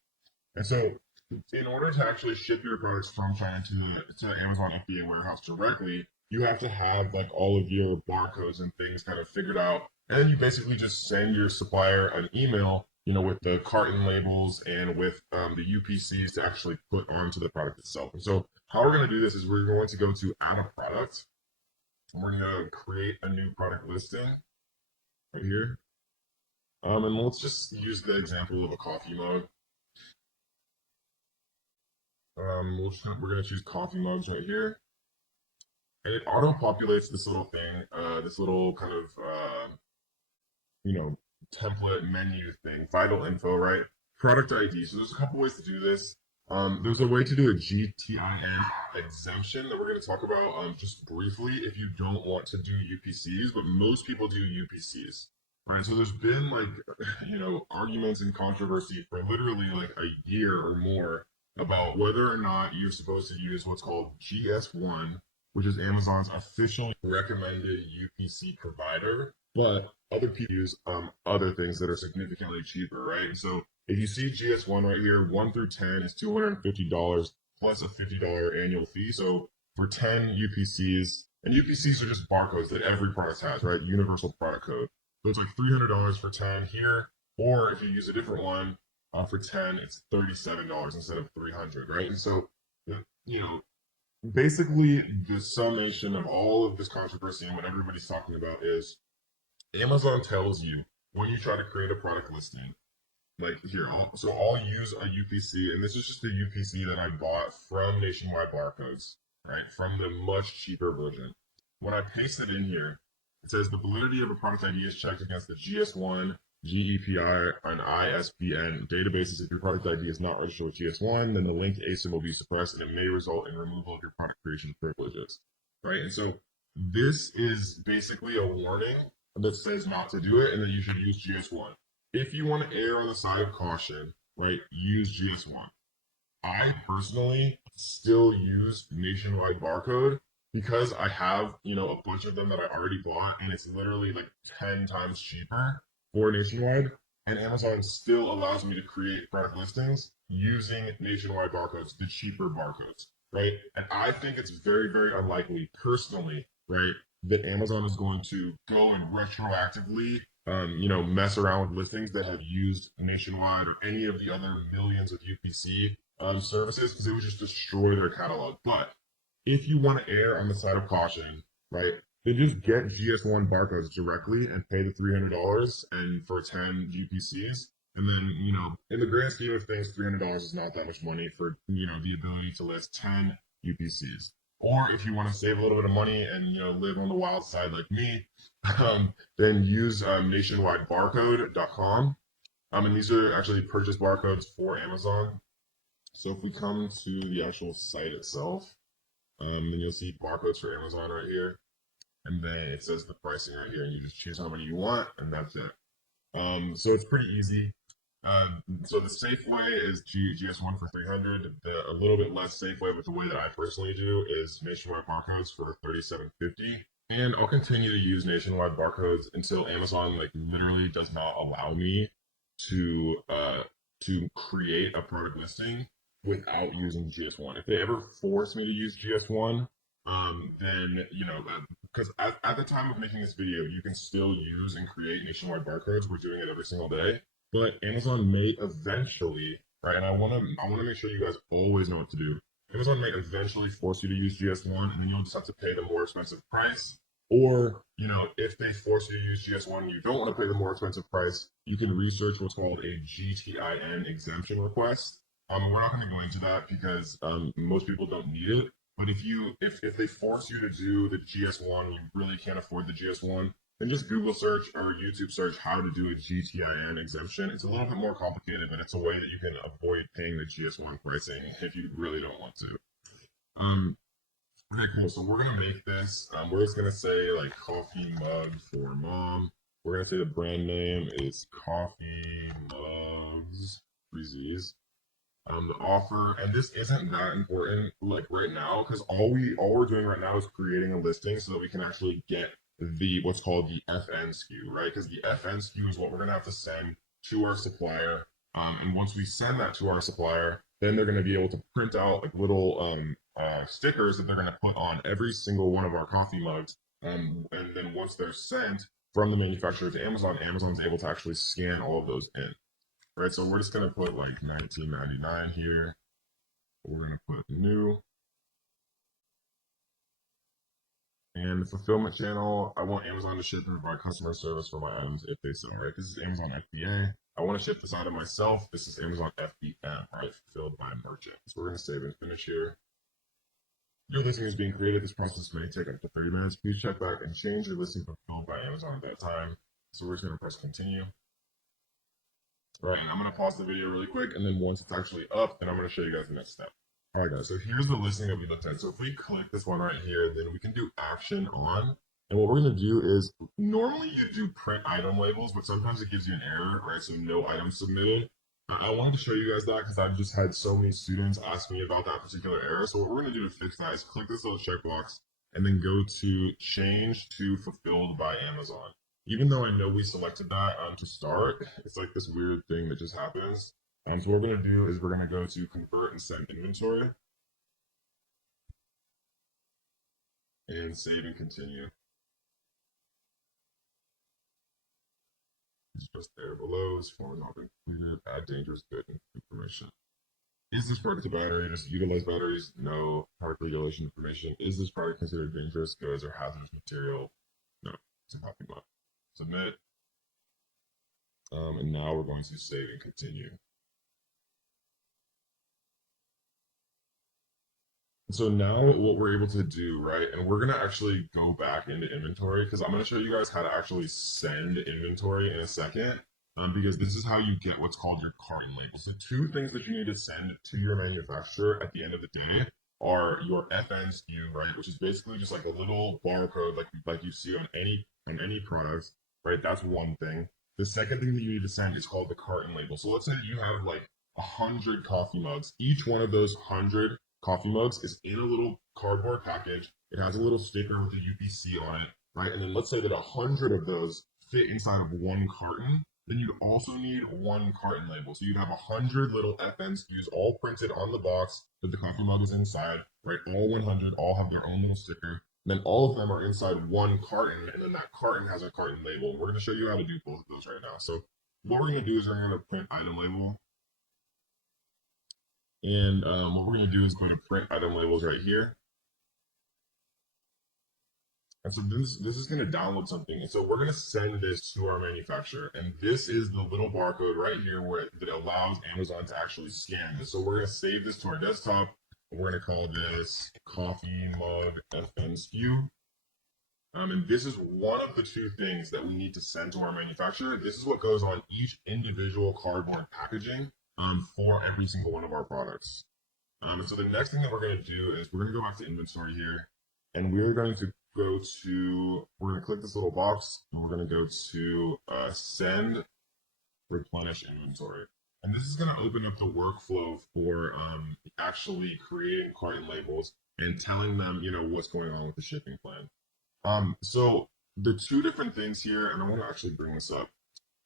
And so in order to actually ship your products from China to the Amazon FBA warehouse directly, you have to have like all of your barcodes and things kind of figured out. And then you basically just send your supplier an email, with the carton labels and with the UPCs to actually put onto the product itself. And so how we're going to do this is we're going to go to add a product. And we're going to create a new product listing right here. And let's just use the example of a coffee mug. We're going to choose coffee mugs right here. And it auto-populates this little thing, this little kind of, template menu thing, vital info, right? Product ID. So there's a couple ways to do this. There's a way to do a GTIN exemption that we're going to talk about just briefly if you don't want to do UPCs, but most people do UPCs. Right, so there's been arguments and controversy for literally like a year or more about whether or not you're supposed to use what's called GS1, which is Amazon's official recommended UPC provider, but other people use other things that are significantly cheaper, right? So if you see GS1 right here, 1 through 10 is $250 plus a $50 annual fee. So for 10 UPCs, and UPCs are just barcodes that every product has, right? Universal product code. So it's like $300 for 10 here, or if you use a different one for 10, it's $37 instead of $300, right? And so, basically the summation of all of this controversy and what everybody's talking about is Amazon tells you when you try to create a product listing, like here, I'll use a UPC, and this is just a UPC that I bought from Nationwide Barcodes, right? From the much cheaper version. When I paste it in here, it says the validity of a product ID is checked against the GS1, GEPI, and ISBN databases. If your product ID is not registered with GS1, then the linked ASIN will be suppressed and it may result in removal of your product creation privileges, right? And so this is basically a warning that says not to do it and that you should use GS1. If you want to err on the side of caution, right, use GS1. I personally still use Nationwide Barcode because I have, a bunch of them that I already bought, and it's literally like 10 times cheaper for Nationwide. And Amazon still allows me to create product listings using Nationwide barcodes, the cheaper barcodes, right? And I think it's very, very unlikely, personally, right, that Amazon is going to go and retroactively, mess around with listings that have used Nationwide or any of the other millions of UPC services, because it would just destroy their catalog. But if you want to err on the side of caution, right, then just get GS1 barcodes directly and pay the $300 and for 10 UPCs. And then, in the grand scheme of things, $300 is not that much money for, the ability to list 10 UPCs. Or if you want to save a little bit of money and live on the wild side like me, then use nationwidebarcode.com. And these are actually purchase barcodes for Amazon. So if we come to the actual site itself, then you'll see barcodes for Amazon right here. And then it says the pricing right here, and you just choose how many you want, and that's it. So it's pretty easy. So the safe way is GS1 for 300. A little bit less safe way, but the way that I personally do is nationwide barcodes for 37.50. And I'll continue to use nationwide barcodes until Amazon literally does not allow me to create a product listing without using GS1. If they ever force me to use GS1, then because at the time of making this video, you can still use and create nationwide barcodes. We're doing it every single day, but Amazon may eventually, right? And I want to make sure you guys always know what to do. Amazon may eventually force you to use GS1, and then you'll just have to pay the more expensive price. Or, if they force you to use GS1 and you don't want to pay the more expensive price, you can research what's called a GTIN exemption request. We're not going to go into that because most people don't need it. But if they force you to do the GS1, you really can't afford the GS1, then just Google search or YouTube search how to do a GTIN exemption. It's a little bit more complicated, but it's a way that you can avoid paying the GS1 pricing if you really don't want to. Okay, cool. So we're gonna make this. We're just gonna say coffee mug for mom. We're gonna say the brand name is Coffee Mugs, 3Z's. The offer, and this isn't that important right now, because all we're doing right now is creating a listing so that we can actually get what's called the FN SKU, right? Because the FN SKU is what we're gonna have to send to our supplier. And once we send that to our supplier, then they're gonna be able to print out little stickers that they're gonna put on every single one of our coffee mugs. And then once they're sent from the manufacturer to Amazon, Amazon's able to actually scan all of those in. Right, so we're just gonna put $19.99 here. We're gonna put new. And the fulfillment channel, I want Amazon to ship and provide customer service for my items if they sell, right? This is Amazon FBA. I want to ship this item myself. This is Amazon FBM, right? Fulfilled by merchant. So we're gonna save and finish here. Your listing is being created. This process may take up to 30 minutes. Please check back and change your listing fulfilled by Amazon at that time. So we're just gonna press continue. Right, and I'm going to pause the video really quick, and then once it's actually up, then I'm going to show you guys the next step. All right, guys, so here's the listing that we looked at. So if we click this one right here, then we can do action on. And what we're going to do is, normally you do print item labels, but sometimes it gives you an error, right? So no item submitted. I wanted to show you guys that because I've just had so many students ask me about that particular error. So what we're going to do to fix that is click this little checkbox and then go to change to fulfilled by Amazon. Even though I know we selected that to start, it's like this weird thing that just happens. So what we're going to do is we're going to go to convert and send inventory. And save and continue. It's just there below. This form has not been completed. Add dangerous good information. Is this product a battery? Just utilize batteries? No. Product regulation information. Is this product considered dangerous goods or hazardous material? No. It's a copy mug. Submit. And now we're going to save and continue. So now what we're able to do, right, and we're going to actually go back into inventory because I'm going to show you guys how to actually send inventory in a second, because this is how you get what's called your carton label. So two things that you need to send to your manufacturer at the end of the day are your FN SKU, right, which is basically just like a little barcode like you see on any product, right? That's one thing. The second thing that you need to send is called the carton label. So let's say you have 100 coffee mugs. Each one of those 100 coffee mugs is in a little cardboard package. It has a little sticker with a UPC on it, right? And then let's say that 100 of those fit inside of one carton. Then you'd also need one carton label. So you'd have 100 little FN SKUs all printed on the box that the coffee mug is inside, right? All 100 all have their own little sticker. And then all of them are inside one carton, and then that carton has a carton label. We're going to show you how to do both of those right now. So what we're going to do is we're going to print item label. And what we're going to do is go to print item labels right here. And so this is going to download something. And so we're going to send this to our manufacturer. And this is the little barcode right here that allows Amazon to actually scan this. So we're going to save this to our desktop. We're going to call this coffee mug FN SKU. And this is one of the two things that we need to send to our manufacturer. This is what goes on each individual cardboard packaging for every single one of our products. And so the next thing that we're going to do is we're going to go back to inventory here, and we're going to we're going to click this little box, and we're going to go to send replenish inventory. And this is going to open up the workflow for actually creating carton labels and telling them, what's going on with the shipping plan. So the two different things here, and I want to actually bring this up.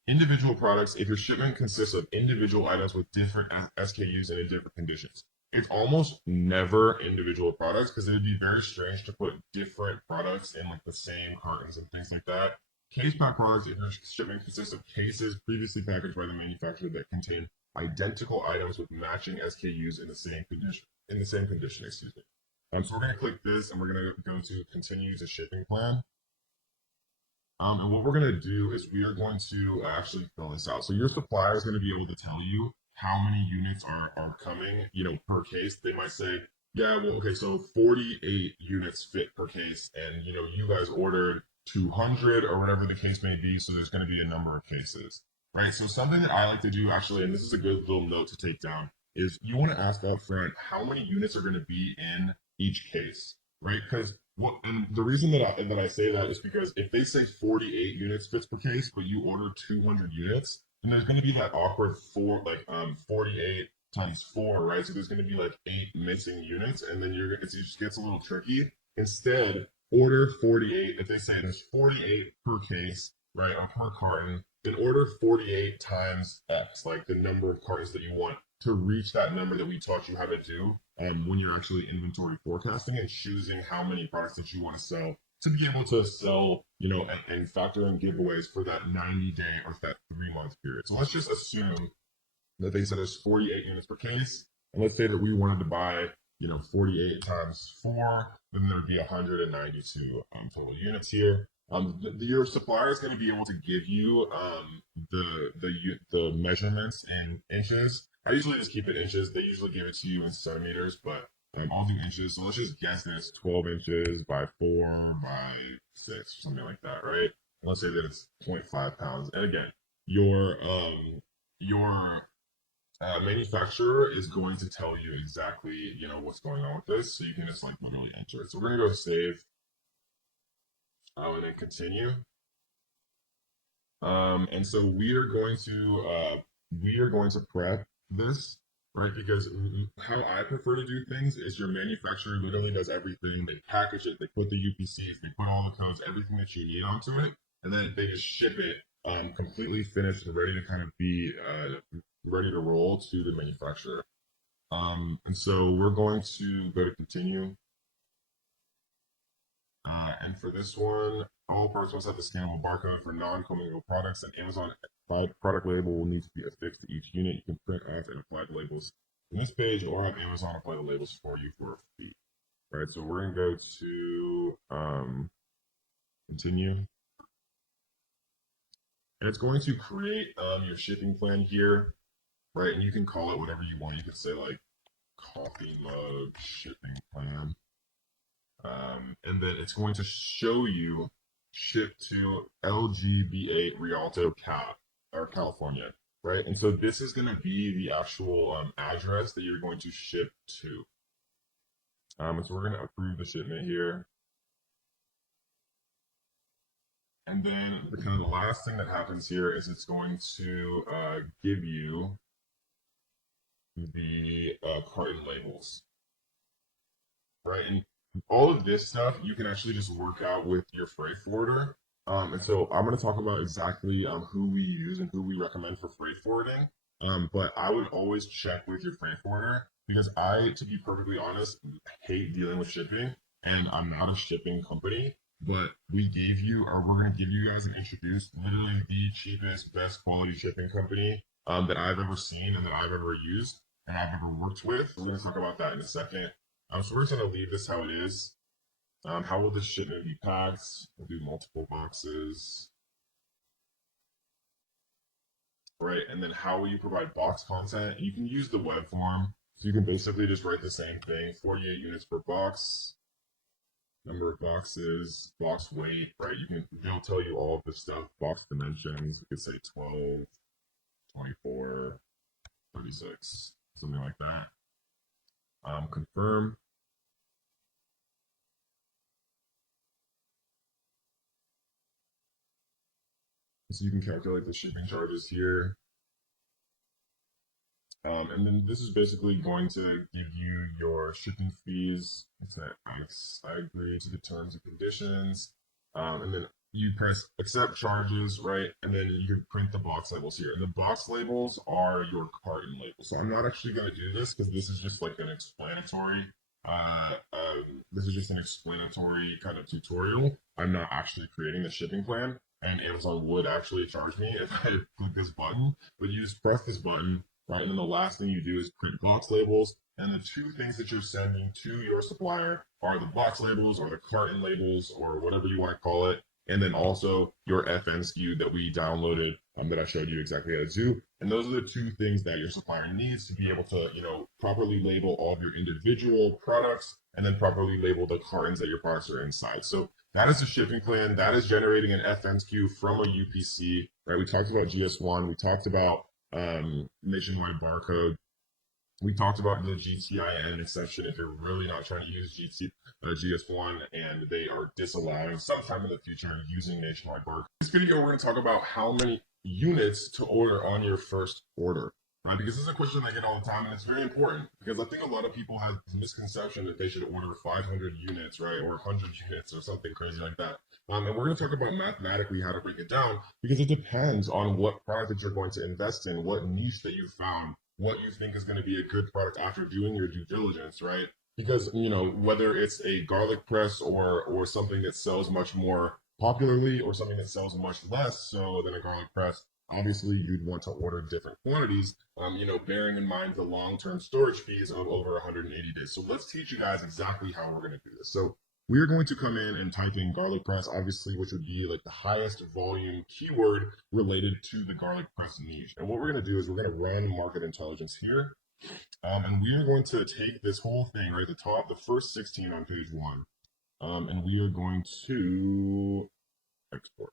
Individual products, if your shipment consists of individual items with different SKUs and in different conditions, it's almost never individual products because it would be very strange to put different products in like the same cartons and things like that. Case pack products, if your shipment consists of cases previously packaged by the manufacturer that contain identical items with matching SKUs in the same condition, excuse me. So we're going to click this and we're going to go to continue to shipping plan. And what we're going to do is we are going to actually fill this out. So your supplier is going to be able to tell you how many units are coming, per case. They might say, yeah, well, okay, so 48 units fit per case, and you guys ordered 200 or whatever the case may be, so there's going to be a number of cases, right? So something that I like to do actually, and this is a good little note to take down, is you want to ask up front how many units are going to be in each case, right? Because and the reason that I say that is because if they say 48 units fits per case, but you order 200 units, then there's going to be that awkward 48 times 4, right? So there's going to be like 8 missing units, and then it just gets a little tricky. Instead, order 48. If they say there's 48 per case, right, or per carton, then order 48 times X, like the number of cartons that you want to reach that number that we taught you how to do when you're actually inventory forecasting and choosing how many products that you want to sell to be able to sell, and factor in giveaways for that 90-day or that 3-month period. So let's just assume that they said there's 48 units per case, and let's say that we wanted to buy, 48 times 4, then there'd be 192 total units here. Your supplier is going to be able to give you the measurements in inches. I usually just keep it inches. They usually give it to you in centimeters, but I'll do inches. So let's just guess that it's 12 inches by 4 by 6, or something like that, right? And let's say that it's 0.5 pounds. And again, your manufacturer is going to tell you exactly, what's going on with this. So you can just literally enter it. So we're going to go save and then continue. And so we are going to prep this, right? Because how I prefer to do things is your manufacturer literally does everything. They package it, they put the UPCs, they put all the codes, everything that you need onto it, and then they just ship it completely finished and ready to kind of be ready to roll to the manufacturer. And so we're going to go to continue. And for this one, all products must have the scannable barcode for non-commingled products. An Amazon product label will need to be affixed to each unit. You can print off and apply the labels in this page, or have Amazon apply the labels for you for a fee. All right, so we're going to go to continue. And it's going to create your shipping plan here, right? And you can call it whatever you want. You can say coffee mug shipping plan. And then it's going to show you ship to LGBA Rialto, California, right? And so this is going to be the actual address that you're going to ship to. And so we're going to approve the shipment here. And then the last thing that happens here is it's going to give you the carton labels, right? And all of this stuff you can actually just work out with your freight forwarder. And so I'm going to talk about exactly who we use and who we recommend for freight forwarding. But I would always check with your freight forwarder because to be perfectly honest, hate dealing with shipping, and I'm not a shipping company. But we're going to give you guys and introduce literally the cheapest, best quality shipping company that I've ever seen and that I've ever used and I've ever worked with. We're going to talk about that in a second. So we're just going to leave this how it is. How will this shipment be packed? We'll do multiple boxes. Right, and then how will you provide box content? You can use the web form. So you can basically just write the same thing, 48 units per box, number of boxes, box weight, right? They'll tell you all of this stuff, box dimensions. We could say 12, 24, 36, something like that. Confirm. So you can calculate the shipping charges here. And then this is basically going to give you your shipping fees. It's that I agree to the terms and conditions. And then you press accept charges, right? And then you can print the box labels here. And the box labels are your carton labels. So I'm not actually going to do this because this is just like an explanatory. This is just an explanatory kind of tutorial. I'm not actually creating the shipping plan, and Amazon would actually charge me if I click this button. But you just press this button, right? And then the last thing you do is print box labels. And the two things that you're sending to your supplier are the box labels or the carton labels or whatever you want to call it. And then also your FN SKU that we downloaded that I showed you exactly how to do. And those are the two things that your supplier needs to be able to, properly label all of your individual products and then properly label the cartons that your products are inside. So that is the shipping plan. That is generating an FN SKU from a UPC, right? We talked about GS1. We talked about nationwide barcode. We talked about the GTIN exception if you're really not trying to use GS1 and they are disallowing sometime in the future using nationwide barcode. In this video, we're going to talk about how many units to order on your first order. Right? Because this is a question I get all the time, and it's very important because I think a lot of people have this misconception that they should order 500 units, right, or 100 units or something crazy like that. And we're going to talk about mathematically how to break it down because it depends on what product that you're going to invest in, what niche that you found, what you think is going to be a good product after doing your due diligence, right? Because whether it's a garlic press or something that sells much more popularly or something that sells much less so than a garlic press, obviously you'd want to order different quantities, bearing in mind the long-term storage fees of over 180 days. So let's teach you guys exactly how we're going to do this. So we're going to come in and type in garlic press, obviously, which would be like the highest volume keyword related to the garlic press niche. And what we're going to do is we're going to run market intelligence here. And we are going to take this whole thing, right, the top, the first 16 on page 1, and we are going to export.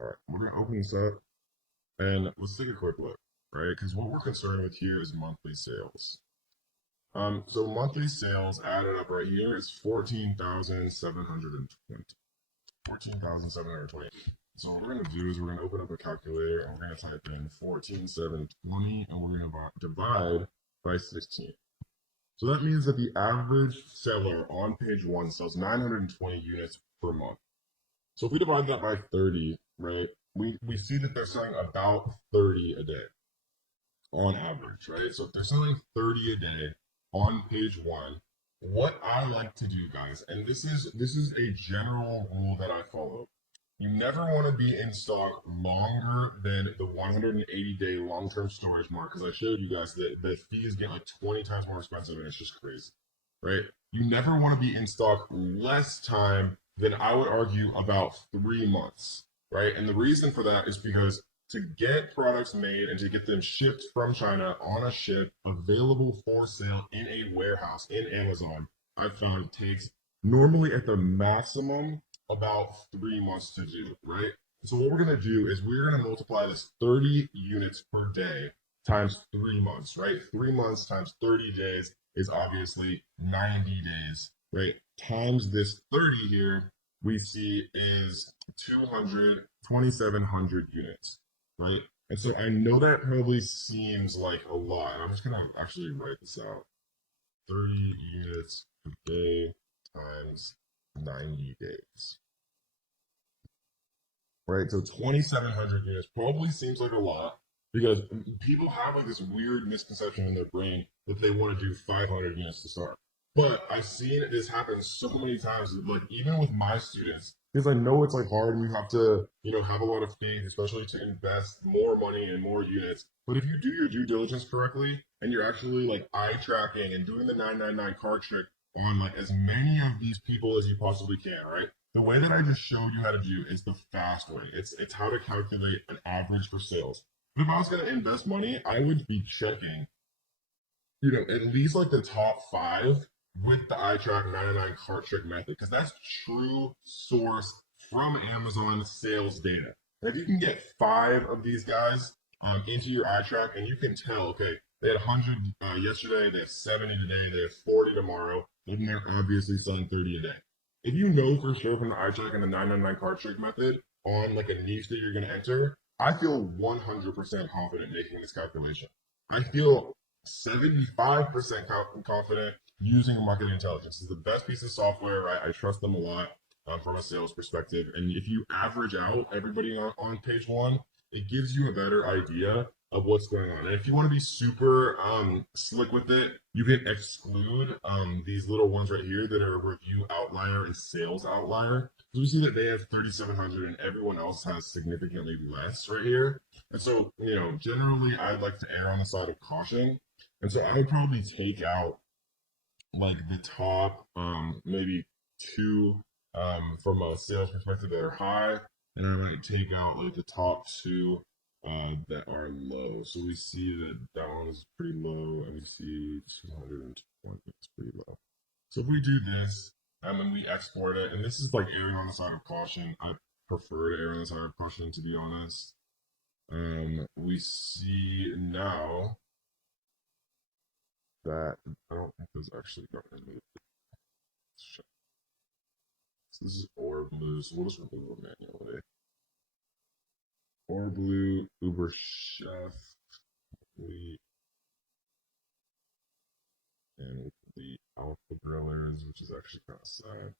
All right, we're going to open this up, and let's take a quick look, right? Because what we're concerned with here is monthly sales. So monthly sales added up right here is 14,720. 14,720. So what we're going to do is we're going to open up a calculator and we're going to type in 14,720 and we're going to divide by 16. So that means that the average seller on page 1 sells 920 units per month. So if we divide that by 30, right, we see that they're selling about 30 a day on average, right? So if they're selling 30 a day on page 1, what I like to do, guys, and this is a general rule that I follow. You never want to be in stock longer than the 180-day long-term storage mark, because I showed you guys that the fees get like 20 times more expensive, and it's just crazy, right? You never want to be in stock less time than, I would argue, about 3 months, right? And the reason for that is because to get products made and to get them shipped from China on a ship available for sale in a warehouse in Amazon, I've found it takes normally at the maximum about 3 months to do, right? So what we're going to do is we're going to multiply this 30 units per day times 3 months, right? 3 months times 30 days is obviously 90 days, right? Times this 30 here, we see is 2,700 units, right? And so I know that probably seems like a lot. I'm just going to actually write this out. 30 units per day times 90 days. Right, so 2,700 units probably seems like a lot because people have like this weird misconception in their brain that they want to do 500 units to start. But I've seen this happen so many times, like even with my students, because I know it's like hard and you have to, have a lot of faith, especially to invest more money and more units. But if you do your due diligence correctly and you're actually like eye tracking and doing the 999 card trick on like as many of these people as you possibly can, right? The way that I just showed you how to do is the fast way. It's how to calculate an average for sales. But if I was going to invest money, I would be checking, at least like the top five with the iTrack 99 cart trick method, because that's true source from Amazon sales data. And if you can get five of these guys into your iTrack, and you can tell, okay, they had 100 yesterday, they have 70 today, they have 40 tomorrow, then they're obviously selling 30 a day. If you know for sure from the iTrack and the 999 cart trick method on like a niche that you're going to enter, I feel 100% confident making this calculation. I feel 75% confident using market intelligence. It's the best piece of software. Right? I trust them a lot from a sales perspective. And if you average out everybody on page one, it gives you a better idea of what's going on. And if you want to be super slick with it, you can exclude these little ones right here that are review outlier and sales outlier. So we see that they have 3,700 and everyone else has significantly less right here. And so, generally I'd like to err on the side of caution. And so I would probably take out like the top maybe two from a sales perspective that are high, and I might take out like the top two that are low. So we see that that one is pretty low, and we see 220 is pretty low. So if we do this, and we export it, and this is like erring on the side of caution. I prefer to err on the side of caution, to be honest. We see now that I don't think this actually got removed. So this is or blue, so we'll just remove it manually. Or blue, Uber Chef, and the Alpha Grillers, which is actually kind of sad.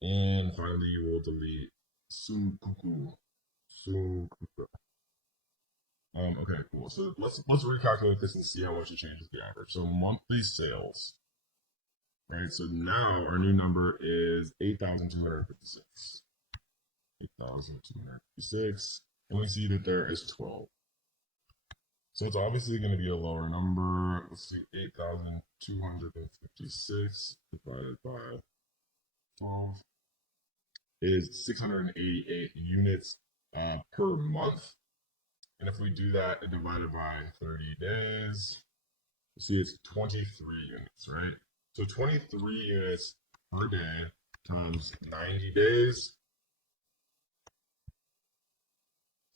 And finally, you will delete Sunkuku. Okay, cool. So let's recalculate this and see how much it changes the average. So monthly sales, right? So now our new number is 8,256. 8,256, and we see that there is 12. So it's obviously going to be a lower number. Let's see, 8,256 divided by 12 is 688 units per month. And if we do that divided by 30 days, you see it's 23 units, right? So 23 units per day times 90 days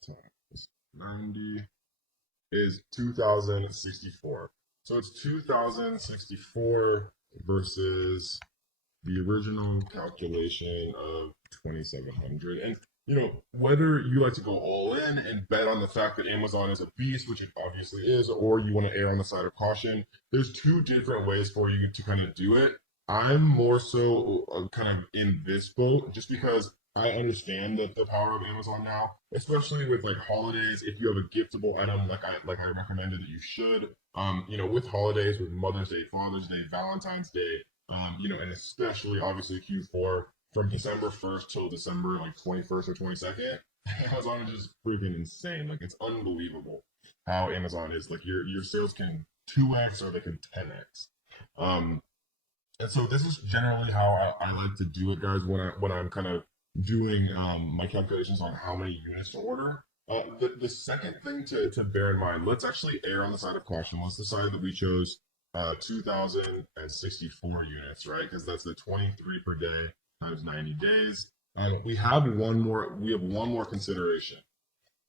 times 90 is 2,064. So it's 2,064 versus the original calculation of 2,700. And whether you like to go all in and bet on the fact that Amazon is a beast, which it obviously is, or you want to err on the side of caution, there's two different ways for you to kind of do it. I'm more so kind of in this boat just because I understand the power of Amazon now, especially with like holidays. If you have a giftable item, like I recommended that you should, with holidays, with Mother's Day, Father's Day, Valentine's Day, and especially obviously Q4 from December 1st till December like 21st or 22nd, Amazon is just freaking insane. Like it's unbelievable how Amazon is. Like your sales can 2x or they can 10x. And so this is generally how I like to do it, guys, when I'm kind of doing my calculations on how many units to order. The second thing to bear in mind, let's actually err on the side of caution. Let's decide that we chose 2,064 units, right? Because that's the 23 per day times 90 days. We have one more consideration.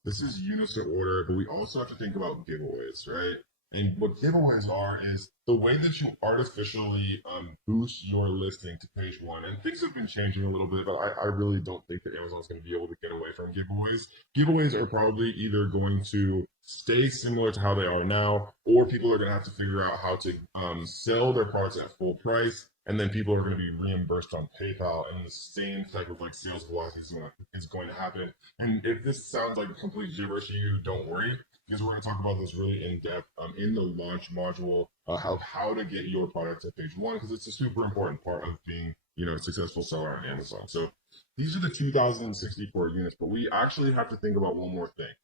This is units to order, but we also have to think about giveaways, right? And what giveaways are is the way that you artificially boost your listing to page one. And things have been changing a little bit, but I really don't think that Amazon's going to be able to get away from giveaways. Giveaways are probably either going to stay similar to how they are now, or people are going to have to figure out how to sell their products at full price. And then people are going to be reimbursed on PayPal, and the same type of like sales velocity is going to happen. And if this sounds like complete gibberish to you, don't worry, because we're going to talk about this really in depth in the launch module of how to get your product at page one, because it's a super important part of being a successful seller on Amazon. So these are the 2,064 units, but we actually have to think about one more thing.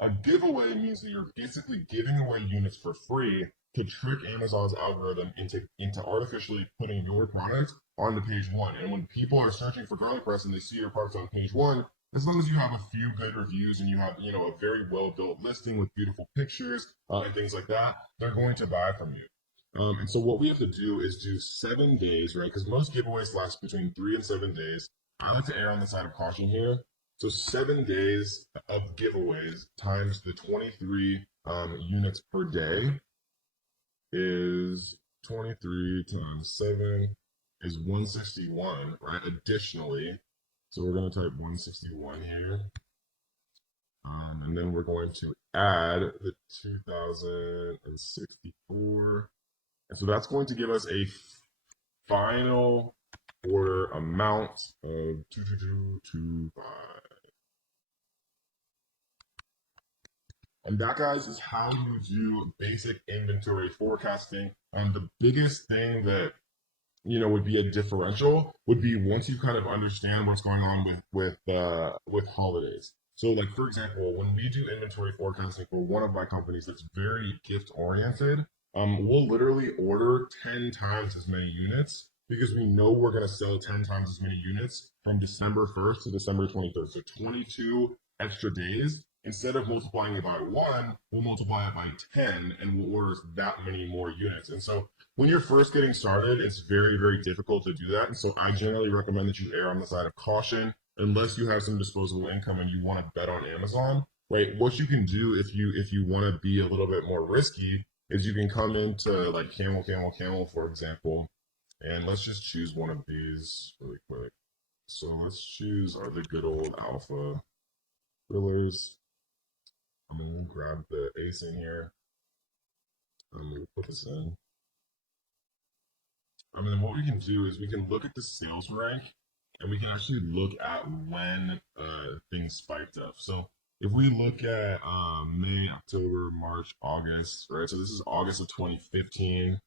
A giveaway means that you're basically giving away units for free to trick Amazon's algorithm into artificially putting your product onto page one. And when people are searching for garlic press and they see your products on page one, as long as you have a few good reviews and you have, a very well built listing with beautiful pictures and things like that, they're going to buy from you. And so what we have to do is do 7 days, right? Because most giveaways last between 3 and 7 days. I like to err on the side of caution here. So 7 days of giveaways times the 23 units per day is 23 times 7 is 161, right? Additionally, so we're going to type 161 here. And then we're going to add the 2064. And so that's going to give us a final order amount of 22225. And that, guys, is how you do basic inventory forecasting. The biggest thing that would be a differential would be once you kind of understand what's going on with holidays. So, like, for example, when we do inventory forecasting for one of my companies that's very gift oriented, we'll literally order 10 times as many units because we know we're going to sell 10 times as many units from December 1st to December 23rd. So 22 extra days. Instead of multiplying it by 1, we'll multiply it by 10 and we'll order that many more units. And so when you're first getting started, it's very, very difficult to do that. And so I generally recommend that you err on the side of caution unless you have some disposable income and you want to bet on Amazon, right? What you can do if you want to be a little bit more risky is you can come into like Camel, for example, and let's just choose one of these really quick. So let's choose the good old alpha fillers. I'm going to grab the ace in here. I'm going to put this in. And then what we can do is we can look at the sales rank and we can actually look at when things spiked up. So if we look at May, October, March, August, right? So this is August of 2015.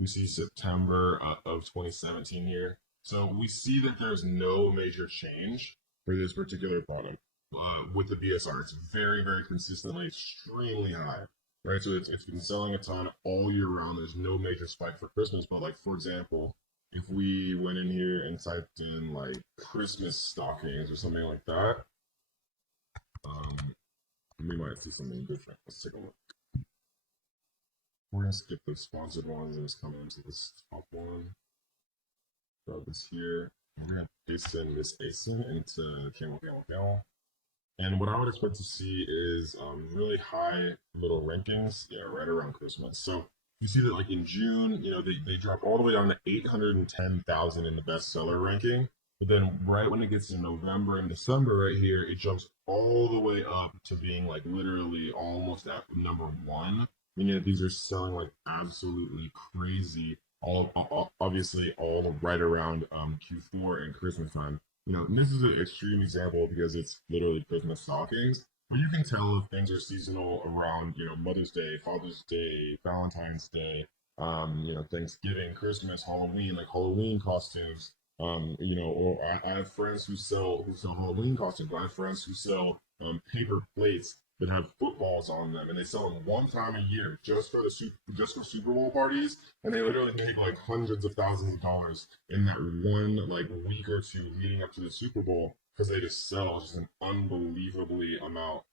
We see September of 2017 here. So we see that there's no major change for this particular product. With the BSR, it's very, very consistently extremely high, right? So it's been selling a ton all year round. There's no major spike for Christmas, but like, for example, if we went in here and typed in like Christmas stockings or something like that, we might see something different. Let's take a look. We're gonna skip the sponsored ones and just come into this top one. Grab this here. We're gonna paste in this ASIN into Camel. And what I would expect to see is really high little rankings, right around Christmas. So you see that like in June, they drop all the way down to 810,000 in the bestseller ranking. But then right when it gets to November and December right here, it jumps all the way up to being like literally almost at number 1. Meaning that these are selling like absolutely crazy, obviously all right around Q4 and Christmas time. And this is an extreme example because it's literally Christmas stockings. But you can tell if things are seasonal around, Mother's Day, Father's Day, Valentine's Day, Thanksgiving, Christmas, Halloween, like Halloween costumes. Or I have friends who sell Halloween costumes. I have friends who sell paper plates that have footballs on them, and they sell them one time a year just for Super Bowl parties, and they literally make like hundreds of thousands of dollars in that one like week or two leading up to the Super Bowl because they just sell just an unbelievable amount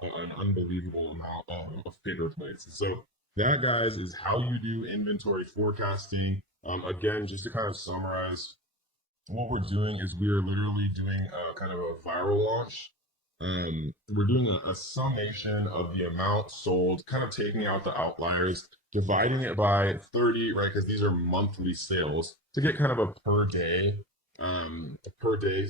of paper plates. So that, guys, is how you do inventory forecasting. Again, just to kind of summarize, what we're doing is we're literally doing a kind of a viral launch. We're doing a summation of the amount sold, kind of taking out the outliers, dividing it by 30, right? Because these are monthly sales to get kind of a per day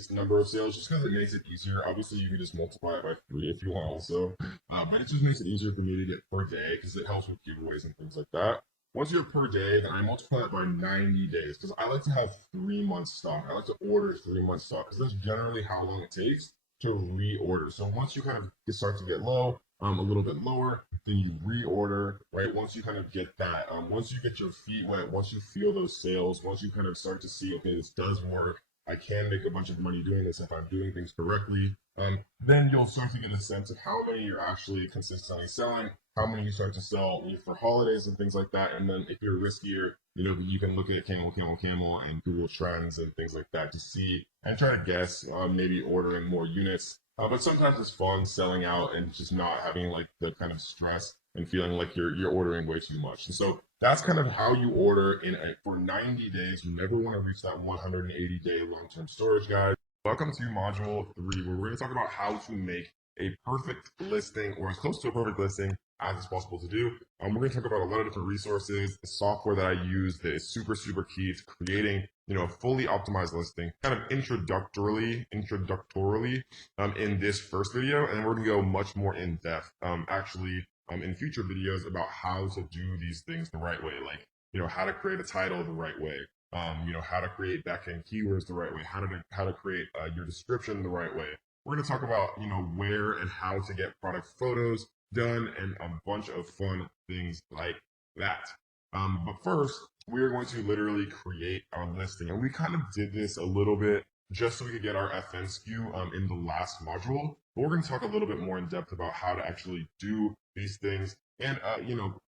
number of sales, just because it makes it easier. Obviously, you can just multiply it by 3 if you want also, but it just makes it easier for me to get per day because it helps with giveaways and things like that. Once you're per day, then I multiply it by 90 days because I like to have 3 months stock. I like to order 3 months stock because that's generally how long it takes to reorder. So once you kind of start to get low, a little bit lower, then you reorder, right? Once you kind of get that, once you get your feet wet, once you feel those sales, once you kind of start to see, okay, this does work, I can make a bunch of money doing this if I'm doing things correctly, then you'll start to get a sense of how many you're actually consistently selling. how many you start to sell for holidays and things like that. And then if you're riskier, you can look at camel, and Google Trends and things like that to see and try to guess maybe ordering more units. But sometimes it's fun selling out and just not having like the kind of stress and feeling like you're ordering way too much. And so that's kind of how you order for 90 days. You never want to reach that 180-day long-term storage, guys. Welcome to module 3, where we're going to talk about how to make a perfect listing, or as close to a perfect listing as is possible to do. We're going to talk about a lot of different resources, the software that I use that is super, super key to creating, a fully optimized listing, kind of introductorily in this first video, and we're going to go much more in depth, in future videos about how to do these things the right way, like, how to create a title the right way, how to create backend keywords the right way, how to create your description the right way. We're going to talk about, where and how to get product photos done and a bunch of fun things like that. But first, we are going to literally create our listing. And we kind of did this a little bit just so we could get our FN SKU in the last module. But we're going to talk a little bit more in depth about how to actually do these things. And,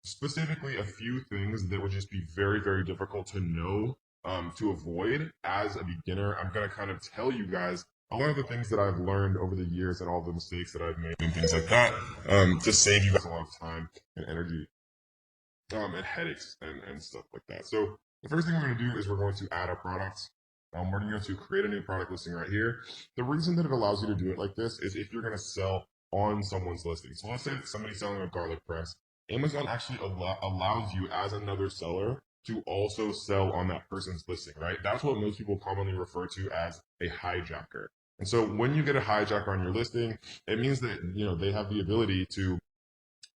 specifically a few things that would just be very, very difficult to know, to avoid as a beginner. I'm going to kind of tell you guys a lot of the things that I've learned over the years and all the mistakes that I've made and things like that, to save you guys a lot of time and energy, and headaches and stuff like that. So the first thing we're going to do is we're going to add a product. We're going to create a new product listing right here. The reason that it allows you to do it like this is if you're going to sell on someone's listing. So let's say that somebody's selling a garlic press. Amazon actually allows you as another seller to also sell on that person's listing, right? That's what most people commonly refer to as a hijacker. And so when you get a hijacker on your listing, it means that, they have the ability to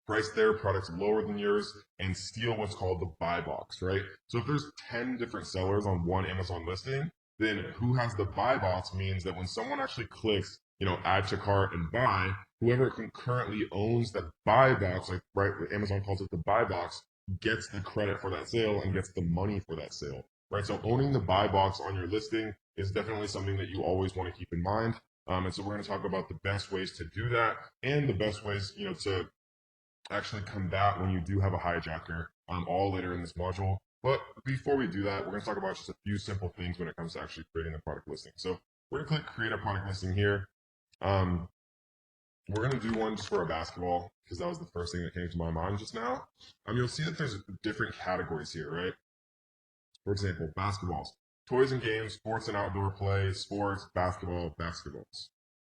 price their products lower than yours and steal what's called the buy box, right? So if there's 10 different sellers on one Amazon listing, then who has the buy box means that when someone actually clicks, add to cart and buy, whoever currently owns that buy box, like, right, Amazon calls it the buy box, gets the credit for that sale and gets the money for that sale, right? So owning the buy box on your listing is definitely something that you always want to keep in mind. And so we're going to talk about the best ways to do that and the best ways, to actually combat when you do have a hijacker, all later in this module. But before we do that, we're going to talk about just a few simple things when it comes to actually creating a product listing. So we're going to click create a product listing here. We're going to do one just for a basketball because that was the first thing that came to my mind just now. You'll see that there's different categories here, right? For example, basketballs, toys and games, sports and outdoor play, sports, basketballs,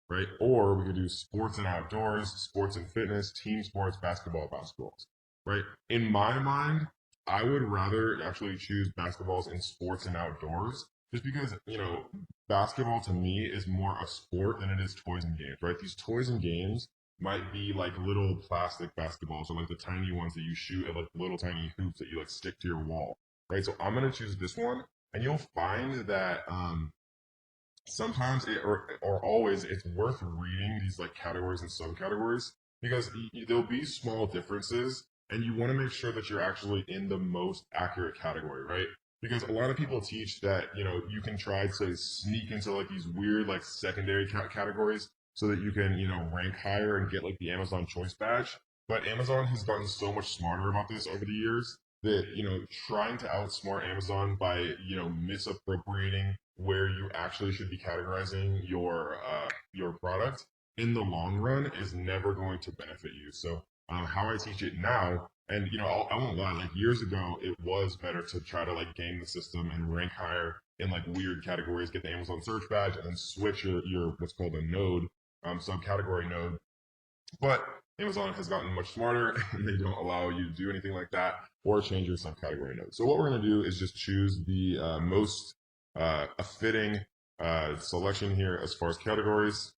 right? Or we could do sports and outdoors, sports and fitness, team sports, basketballs, right? In my mind, I would rather actually choose basketballs in sports and outdoors just because, basketball to me is more a sport than it is toys and games, right? These toys and games might be like little plastic basketballs or like the tiny ones that you shoot at like little tiny hoops that you like stick to your wall, right? So I'm going to choose this one, and you'll find that sometimes or always it's worth reading these like categories and subcategories because there'll be small differences, and you want to make sure that you're actually in the most accurate category, right? Because a lot of people teach that, you can try to sneak into like these weird like secondary categories so that you can, rank higher and get like the Amazon Choice badge. But Amazon has gotten so much smarter about this over the years that, trying to outsmart Amazon by, misappropriating where you actually should be categorizing your product in the long run is never going to benefit you. So how I teach it now, and I won't lie, like years ago, it was better to try to like game the system and rank higher in like weird categories, get the Amazon search badge, and then switch your what's called a node, subcategory node. But Amazon has gotten much smarter, and they don't allow you to do anything like that or change your subcategory node. So what we're going to do is just choose the most fitting selection here as far as categories.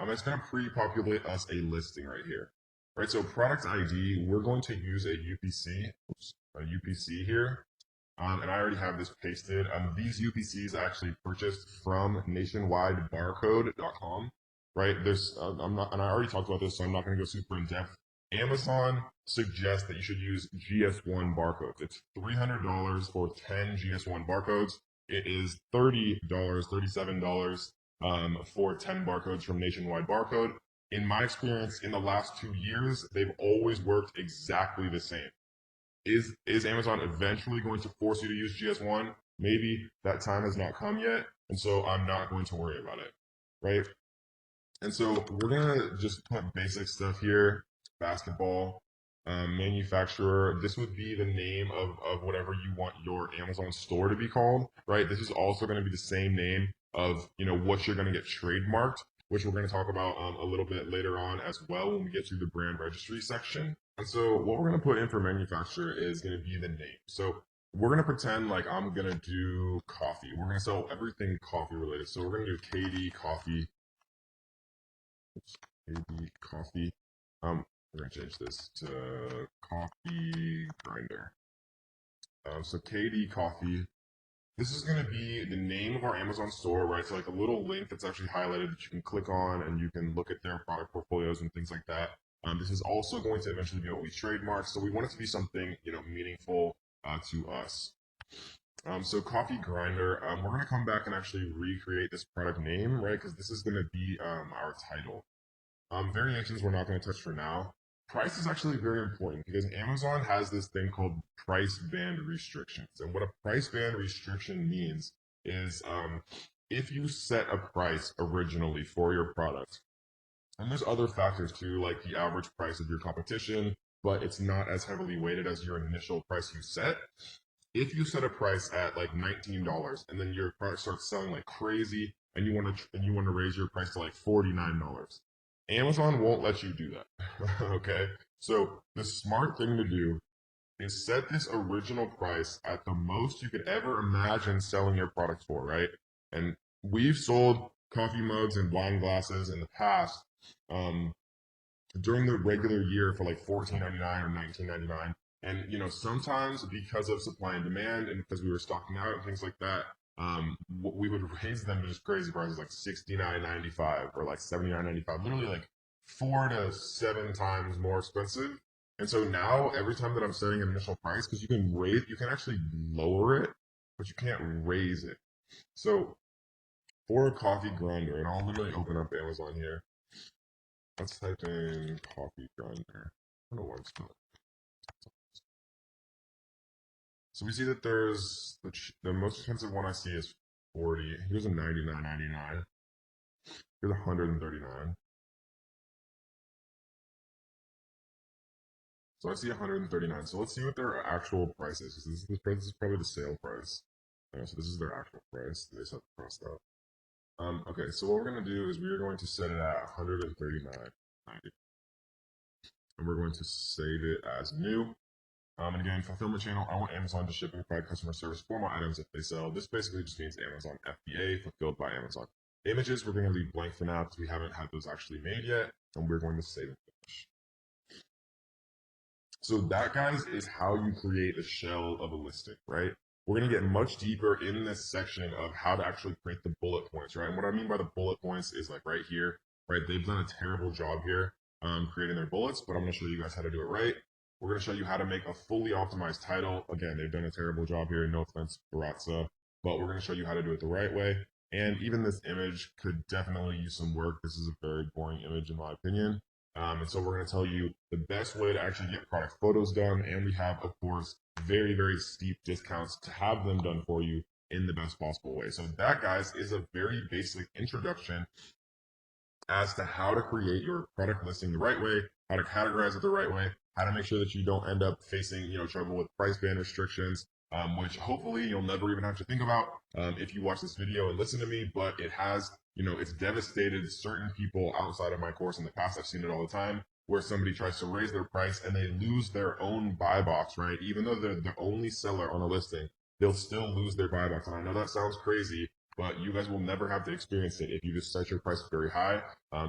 It's going to pre-populate us a listing right here. Right, so product ID, we're going to use a UPC here. And I already have this pasted. These UPCs I actually purchased from nationwidebarcode.com. Right, and I already talked about this, so I'm not going to go super in depth. Amazon suggests that you should use GS1 barcodes. It's $300 for 10 GS1 barcodes. It is $37 for 10 barcodes from Nationwide Barcode. in my experience in the last 2 years, they've always worked exactly the same. Is Amazon eventually going to force you to use GS1? Maybe that time has not come yet, and so I'm not going to worry about it, right? And so we're gonna just put basic stuff here. Basketball, manufacturer. This would be the name of whatever you want your Amazon store to be called, right? This is also going to be the same name of what you're going to get trademarked, which we're going to talk about a little bit later on as well when we get to the brand registry section. And so what we're going to put in for manufacturer is going to be the name. So we're going to pretend like I'm going to do coffee. We're going to sell everything coffee related. So we're going to do KD Coffee. KD Coffee. We're going to change this to Coffee Grinder. So KD Coffee. This is going to be the name of our Amazon store, right? So like a little link that's actually highlighted that you can click on and you can look at their product portfolios and things like that. This is also going to eventually be what we trademark. So we want it to be something, meaningful to us. So Coffee Grinder, we're going to come back and actually recreate this product name, right? Because this is going to be our title. Variations we're not going to touch for now. Price is actually very important because Amazon has this thing called price band restrictions. And what a price band restriction means is if you set a price originally for your product, and there's other factors too, like the average price of your competition, but it's not as heavily weighted as your initial price you set. If you set a price at like $19 and then your product starts selling like crazy and you want to raise your price to like $49, Amazon won't let you do that. Okay? So the smart thing to do is set this original price at the most you could ever imagine selling your product for, right? And we've sold coffee mugs and wine glasses in the past during the regular year for like $14.99 or $19.99. And sometimes because of supply and demand and because we were stocking out and things like that, we would raise them to just crazy prices like $69.95 or like $79.95, literally like 4 to 7 times more expensive. And so now every time that I'm setting an initial price, because you can actually lower it, but you can't raise it. So for a coffee grinder, and I'll literally open up Amazon here. Let's type in coffee grinder. I don't know why it's not. So we see that there's the most expensive one I see is 40. Here's a 99.99. Here's 139. So I see 139. So let's see what their actual price is. This is probably the sale price. So this is their actual price. They set the price up. Okay, so what we're going to do is we are going to set it at 139.90. And we're going to save it as new. And again, fulfillment channel, I want Amazon to ship and provide customer service for my items if they sell. This basically just means Amazon FBA, fulfilled by Amazon. Images, we're going to leave blank for now because we haven't had those actually made yet, and we're going to save and finish. So that, guys, is how you create the shell of a listing, right? We're going to get much deeper in this section of how to actually create the bullet points, right? And what I mean by the bullet points is like right here, right? They've done a terrible job here creating their bullets, but I'm going to show you guys how to do it right. We're going to show you how to make a fully optimized title. Again, they've done a terrible job here. No offense, Baratza, but we're going to show you how to do it the right way. And even this image could definitely use some work. This is a very boring image in my opinion. And so we're going to tell you the best way to actually get product photos done. And we have, of course, very, very steep discounts to have them done for you in the best possible way. So that, guys, is a very basic introduction as to how to create your product listing the right way, how to categorize it the right way, how to make sure that you don't end up facing, trouble with price band restrictions, which hopefully you'll never even have to think about if you watch this video and listen to me, but it has, it's devastated certain people outside of my course in the past. I've seen it all the time where somebody tries to raise their price and they lose their own buy box, right? Even though they're the only seller on a listing, they'll still lose their buy box. And I know that sounds crazy, but you guys will never have to experience it if you just set your price very high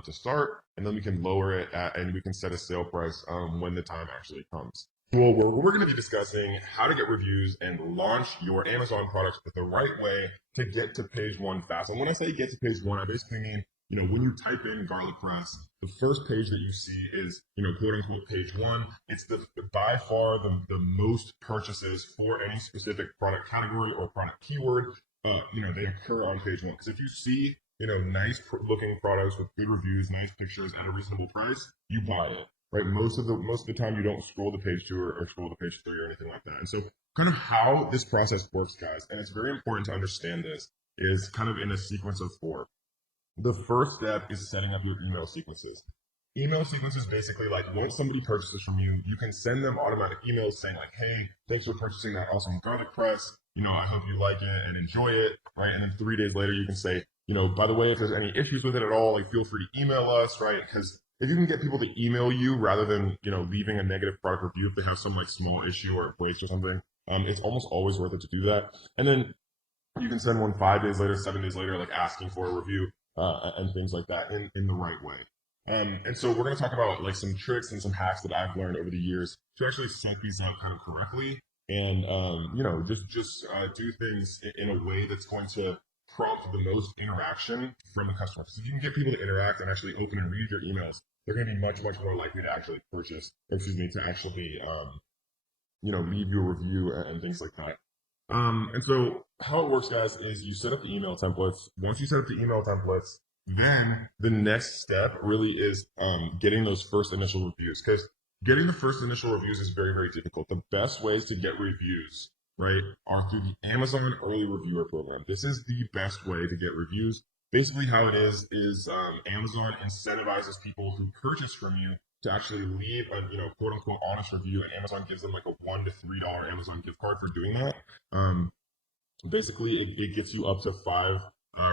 to start, and then we can lower it and we can set a sale price when the time actually comes. Well, we're going to be discussing how to get reviews and launch your Amazon products the right way to get to page 1 fast. And when I say get to page 1, I basically mean, when you type in garlic press, the first page that you see is, quote unquote, page 1. It's by far the most purchases for any specific product category or product keyword. They occur on page 1. Because if you see nice looking products with good reviews, nice pictures at a reasonable price, you buy it, right? Most of the time you don't scroll to page 2 or scroll to page 3 or anything like that. And so kind of how this process works, guys, and it's very important to understand this, is kind of in a sequence of 4. The first step is setting up your email sequences. Email sequences basically like once somebody purchases from you, you can send them automatic emails saying like, hey, thanks for purchasing that awesome garlic press. I hope you like it and enjoy it, right? And then 3 days later, you can say, by the way, if there's any issues with it at all, like feel free to email us, right? Because if you can get people to email you rather than, leaving a negative product review if they have some like small issue or it breaks or something, it's almost always worth it to do that. And then you can send one 5 days later, 7 days later, like asking for a review and things like that in the right way. And so we're going to talk about like some tricks and some hacks that I've learned over the years to actually set these up kind of correctly and, just do things in a way that's going to prompt the most interaction from the customer. Because if you can get people to interact and actually open and read your emails, they're going to be much, much more likely to actually to actually, leave you a review and things like that. And so how it works, guys, is you set up the email templates. Once you set up the email templates, then the next step really is getting those first initial reviews, because getting the first initial reviews is very, very difficult. The best ways to get reviews, right, are through the Amazon Early Reviewer Program. This is the best way to get reviews. Basically how it is Amazon incentivizes people who purchase from you to actually leave a quote unquote honest review, and Amazon gives them like a $1 to $3 Amazon gift card for doing that. Basically it gets you up to 5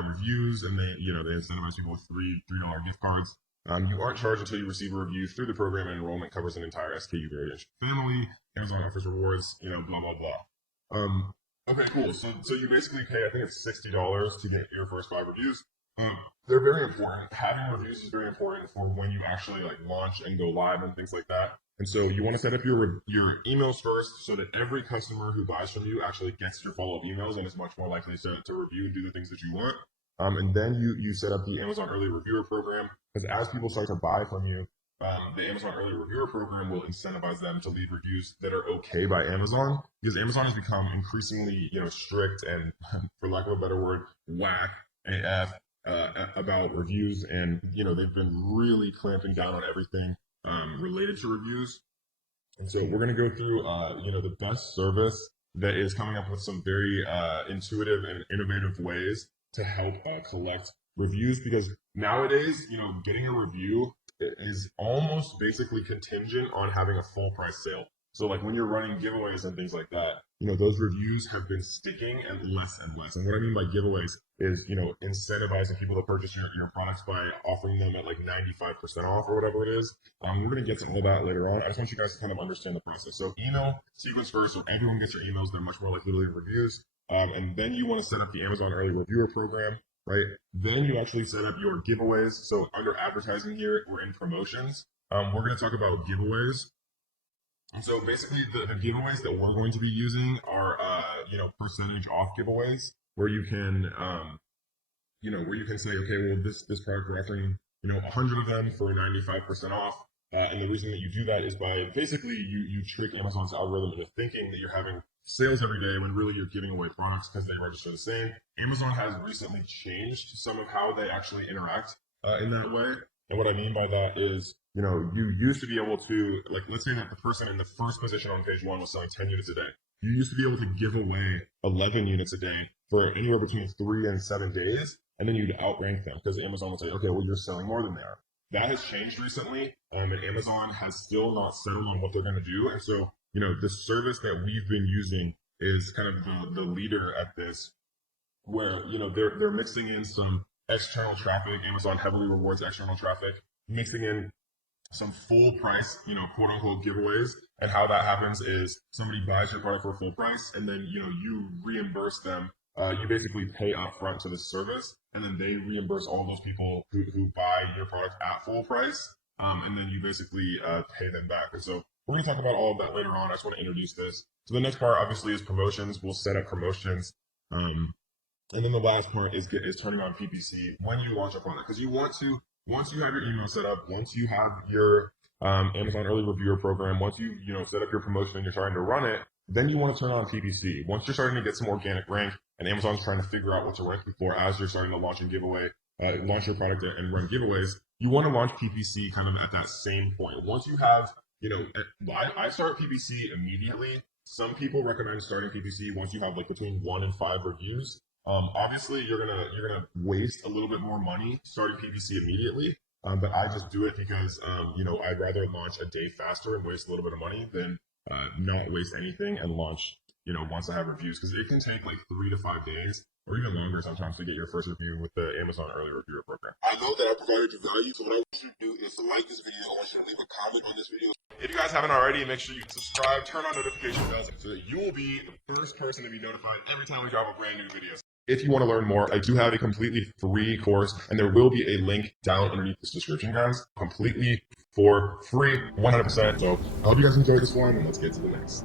reviews, and they incentivize people with $3 gift cards. You aren't charged until you receive a review through the program, and enrollment covers an entire SKU variation family. Amazon offers rewards, blah blah blah. Okay, cool. So you basically pay, I think it's $60 to get your first 5 reviews. They're very important. Having reviews is very important for when you actually like launch and go live and things like that. And so you want to set up your emails first so that every customer who buys from you actually gets your follow-up emails and is much more likely to review and do the things that you want. And then you set up the Amazon Early Reviewer Program, because as people start to buy from you, the Amazon Early Reviewer Program will incentivize them to leave reviews that are okay by Amazon, because Amazon has become increasingly strict and, for lack of a better word, whack AF about reviews, and they've been really clamping down on everything related to reviews. And so we're going to go through the best service that is coming up with some very intuitive and innovative ways to help collect reviews, because nowadays getting a review is almost basically contingent on having a full price sale. So like when you're running giveaways and things like that, those reviews have been sticking and less and less. And what I mean by giveaways is, incentivizing people to purchase your products by offering them at like 95% off or whatever it is. We're going to get to all that later on. I just want you guys to kind of understand the process. So email sequence first, so everyone gets your emails. They're much more likely to leave reviews. And then you want to set up the Amazon Early Reviewer Program, right? Then you actually set up your giveaways. So under advertising here, we're in promotions. We're going to talk about giveaways. And so basically the giveaways that we're going to be using are, percentage off giveaways, where you can, say, okay, well, this product we're offering, 100 of them for 95% off. And the reason that you do that is by basically you trick Amazon's algorithm into thinking that you're having sales every day when really you're giving away products because they register the same. Amazon has recently changed some of how they actually interact in that way. And what I mean by that is, you used to be able to, like, let's say that the person in the first position on page 1 was selling 10 units a day. You used to be able to give away 11 units a day for anywhere between 3 and 7 days, and then you'd outrank them because Amazon would say, okay, well, you're selling more than they are. That has changed recently, and Amazon has still not settled on what they're going to do. And so, the service that we've been using is kind of the leader at this, where, they're mixing in some external traffic. Amazon heavily rewards external traffic, mixing in some full price, quote unquote giveaways. And how that happens is somebody buys your product for full price, and then, you reimburse them. You basically pay upfront to this service, and then they reimburse all those people who buy your product at full price. And then you basically pay them back. And so we're going to talk about all of that later on. I just want to introduce this. So the next part obviously is promotions. We'll set up promotions. And then the last part is turning on PPC when you launch a product, because you want to, once you have your email set up, once you have your Amazon Early Reviewer Program, once you set up your promotion and you're starting to run it, then you want to turn on PPC. Once you're starting to get some organic rank, and Amazon's trying to figure out what to rank before as you're starting to launch and giveaway launch your product and run giveaways, you want to launch PPC kind of at that same point. Once you have, I start PPC immediately. Some people recommend starting PPC once you have like between 1 and 5 reviews. Obviously, you're gonna waste a little bit more money starting PPC immediately. But I just do it because I'd rather launch a day faster and waste a little bit of money than not waste anything and launch once I have reviews, because it can take like 3 to 5 days or even longer sometimes to get your first review with the Amazon Early Reviewer program. I know that I provided you value, so what I want you to do is to like this video. I want you to leave a comment on this video. If you guys haven't already, make sure you subscribe, turn on notification bells so that you will be the first person to be notified every time we drop a brand new video. If you want to learn more, I do have a completely free course, and there will be a link down underneath this description, guys, completely for free, 100%. So I hope you guys enjoyed this one, and let's get to the next.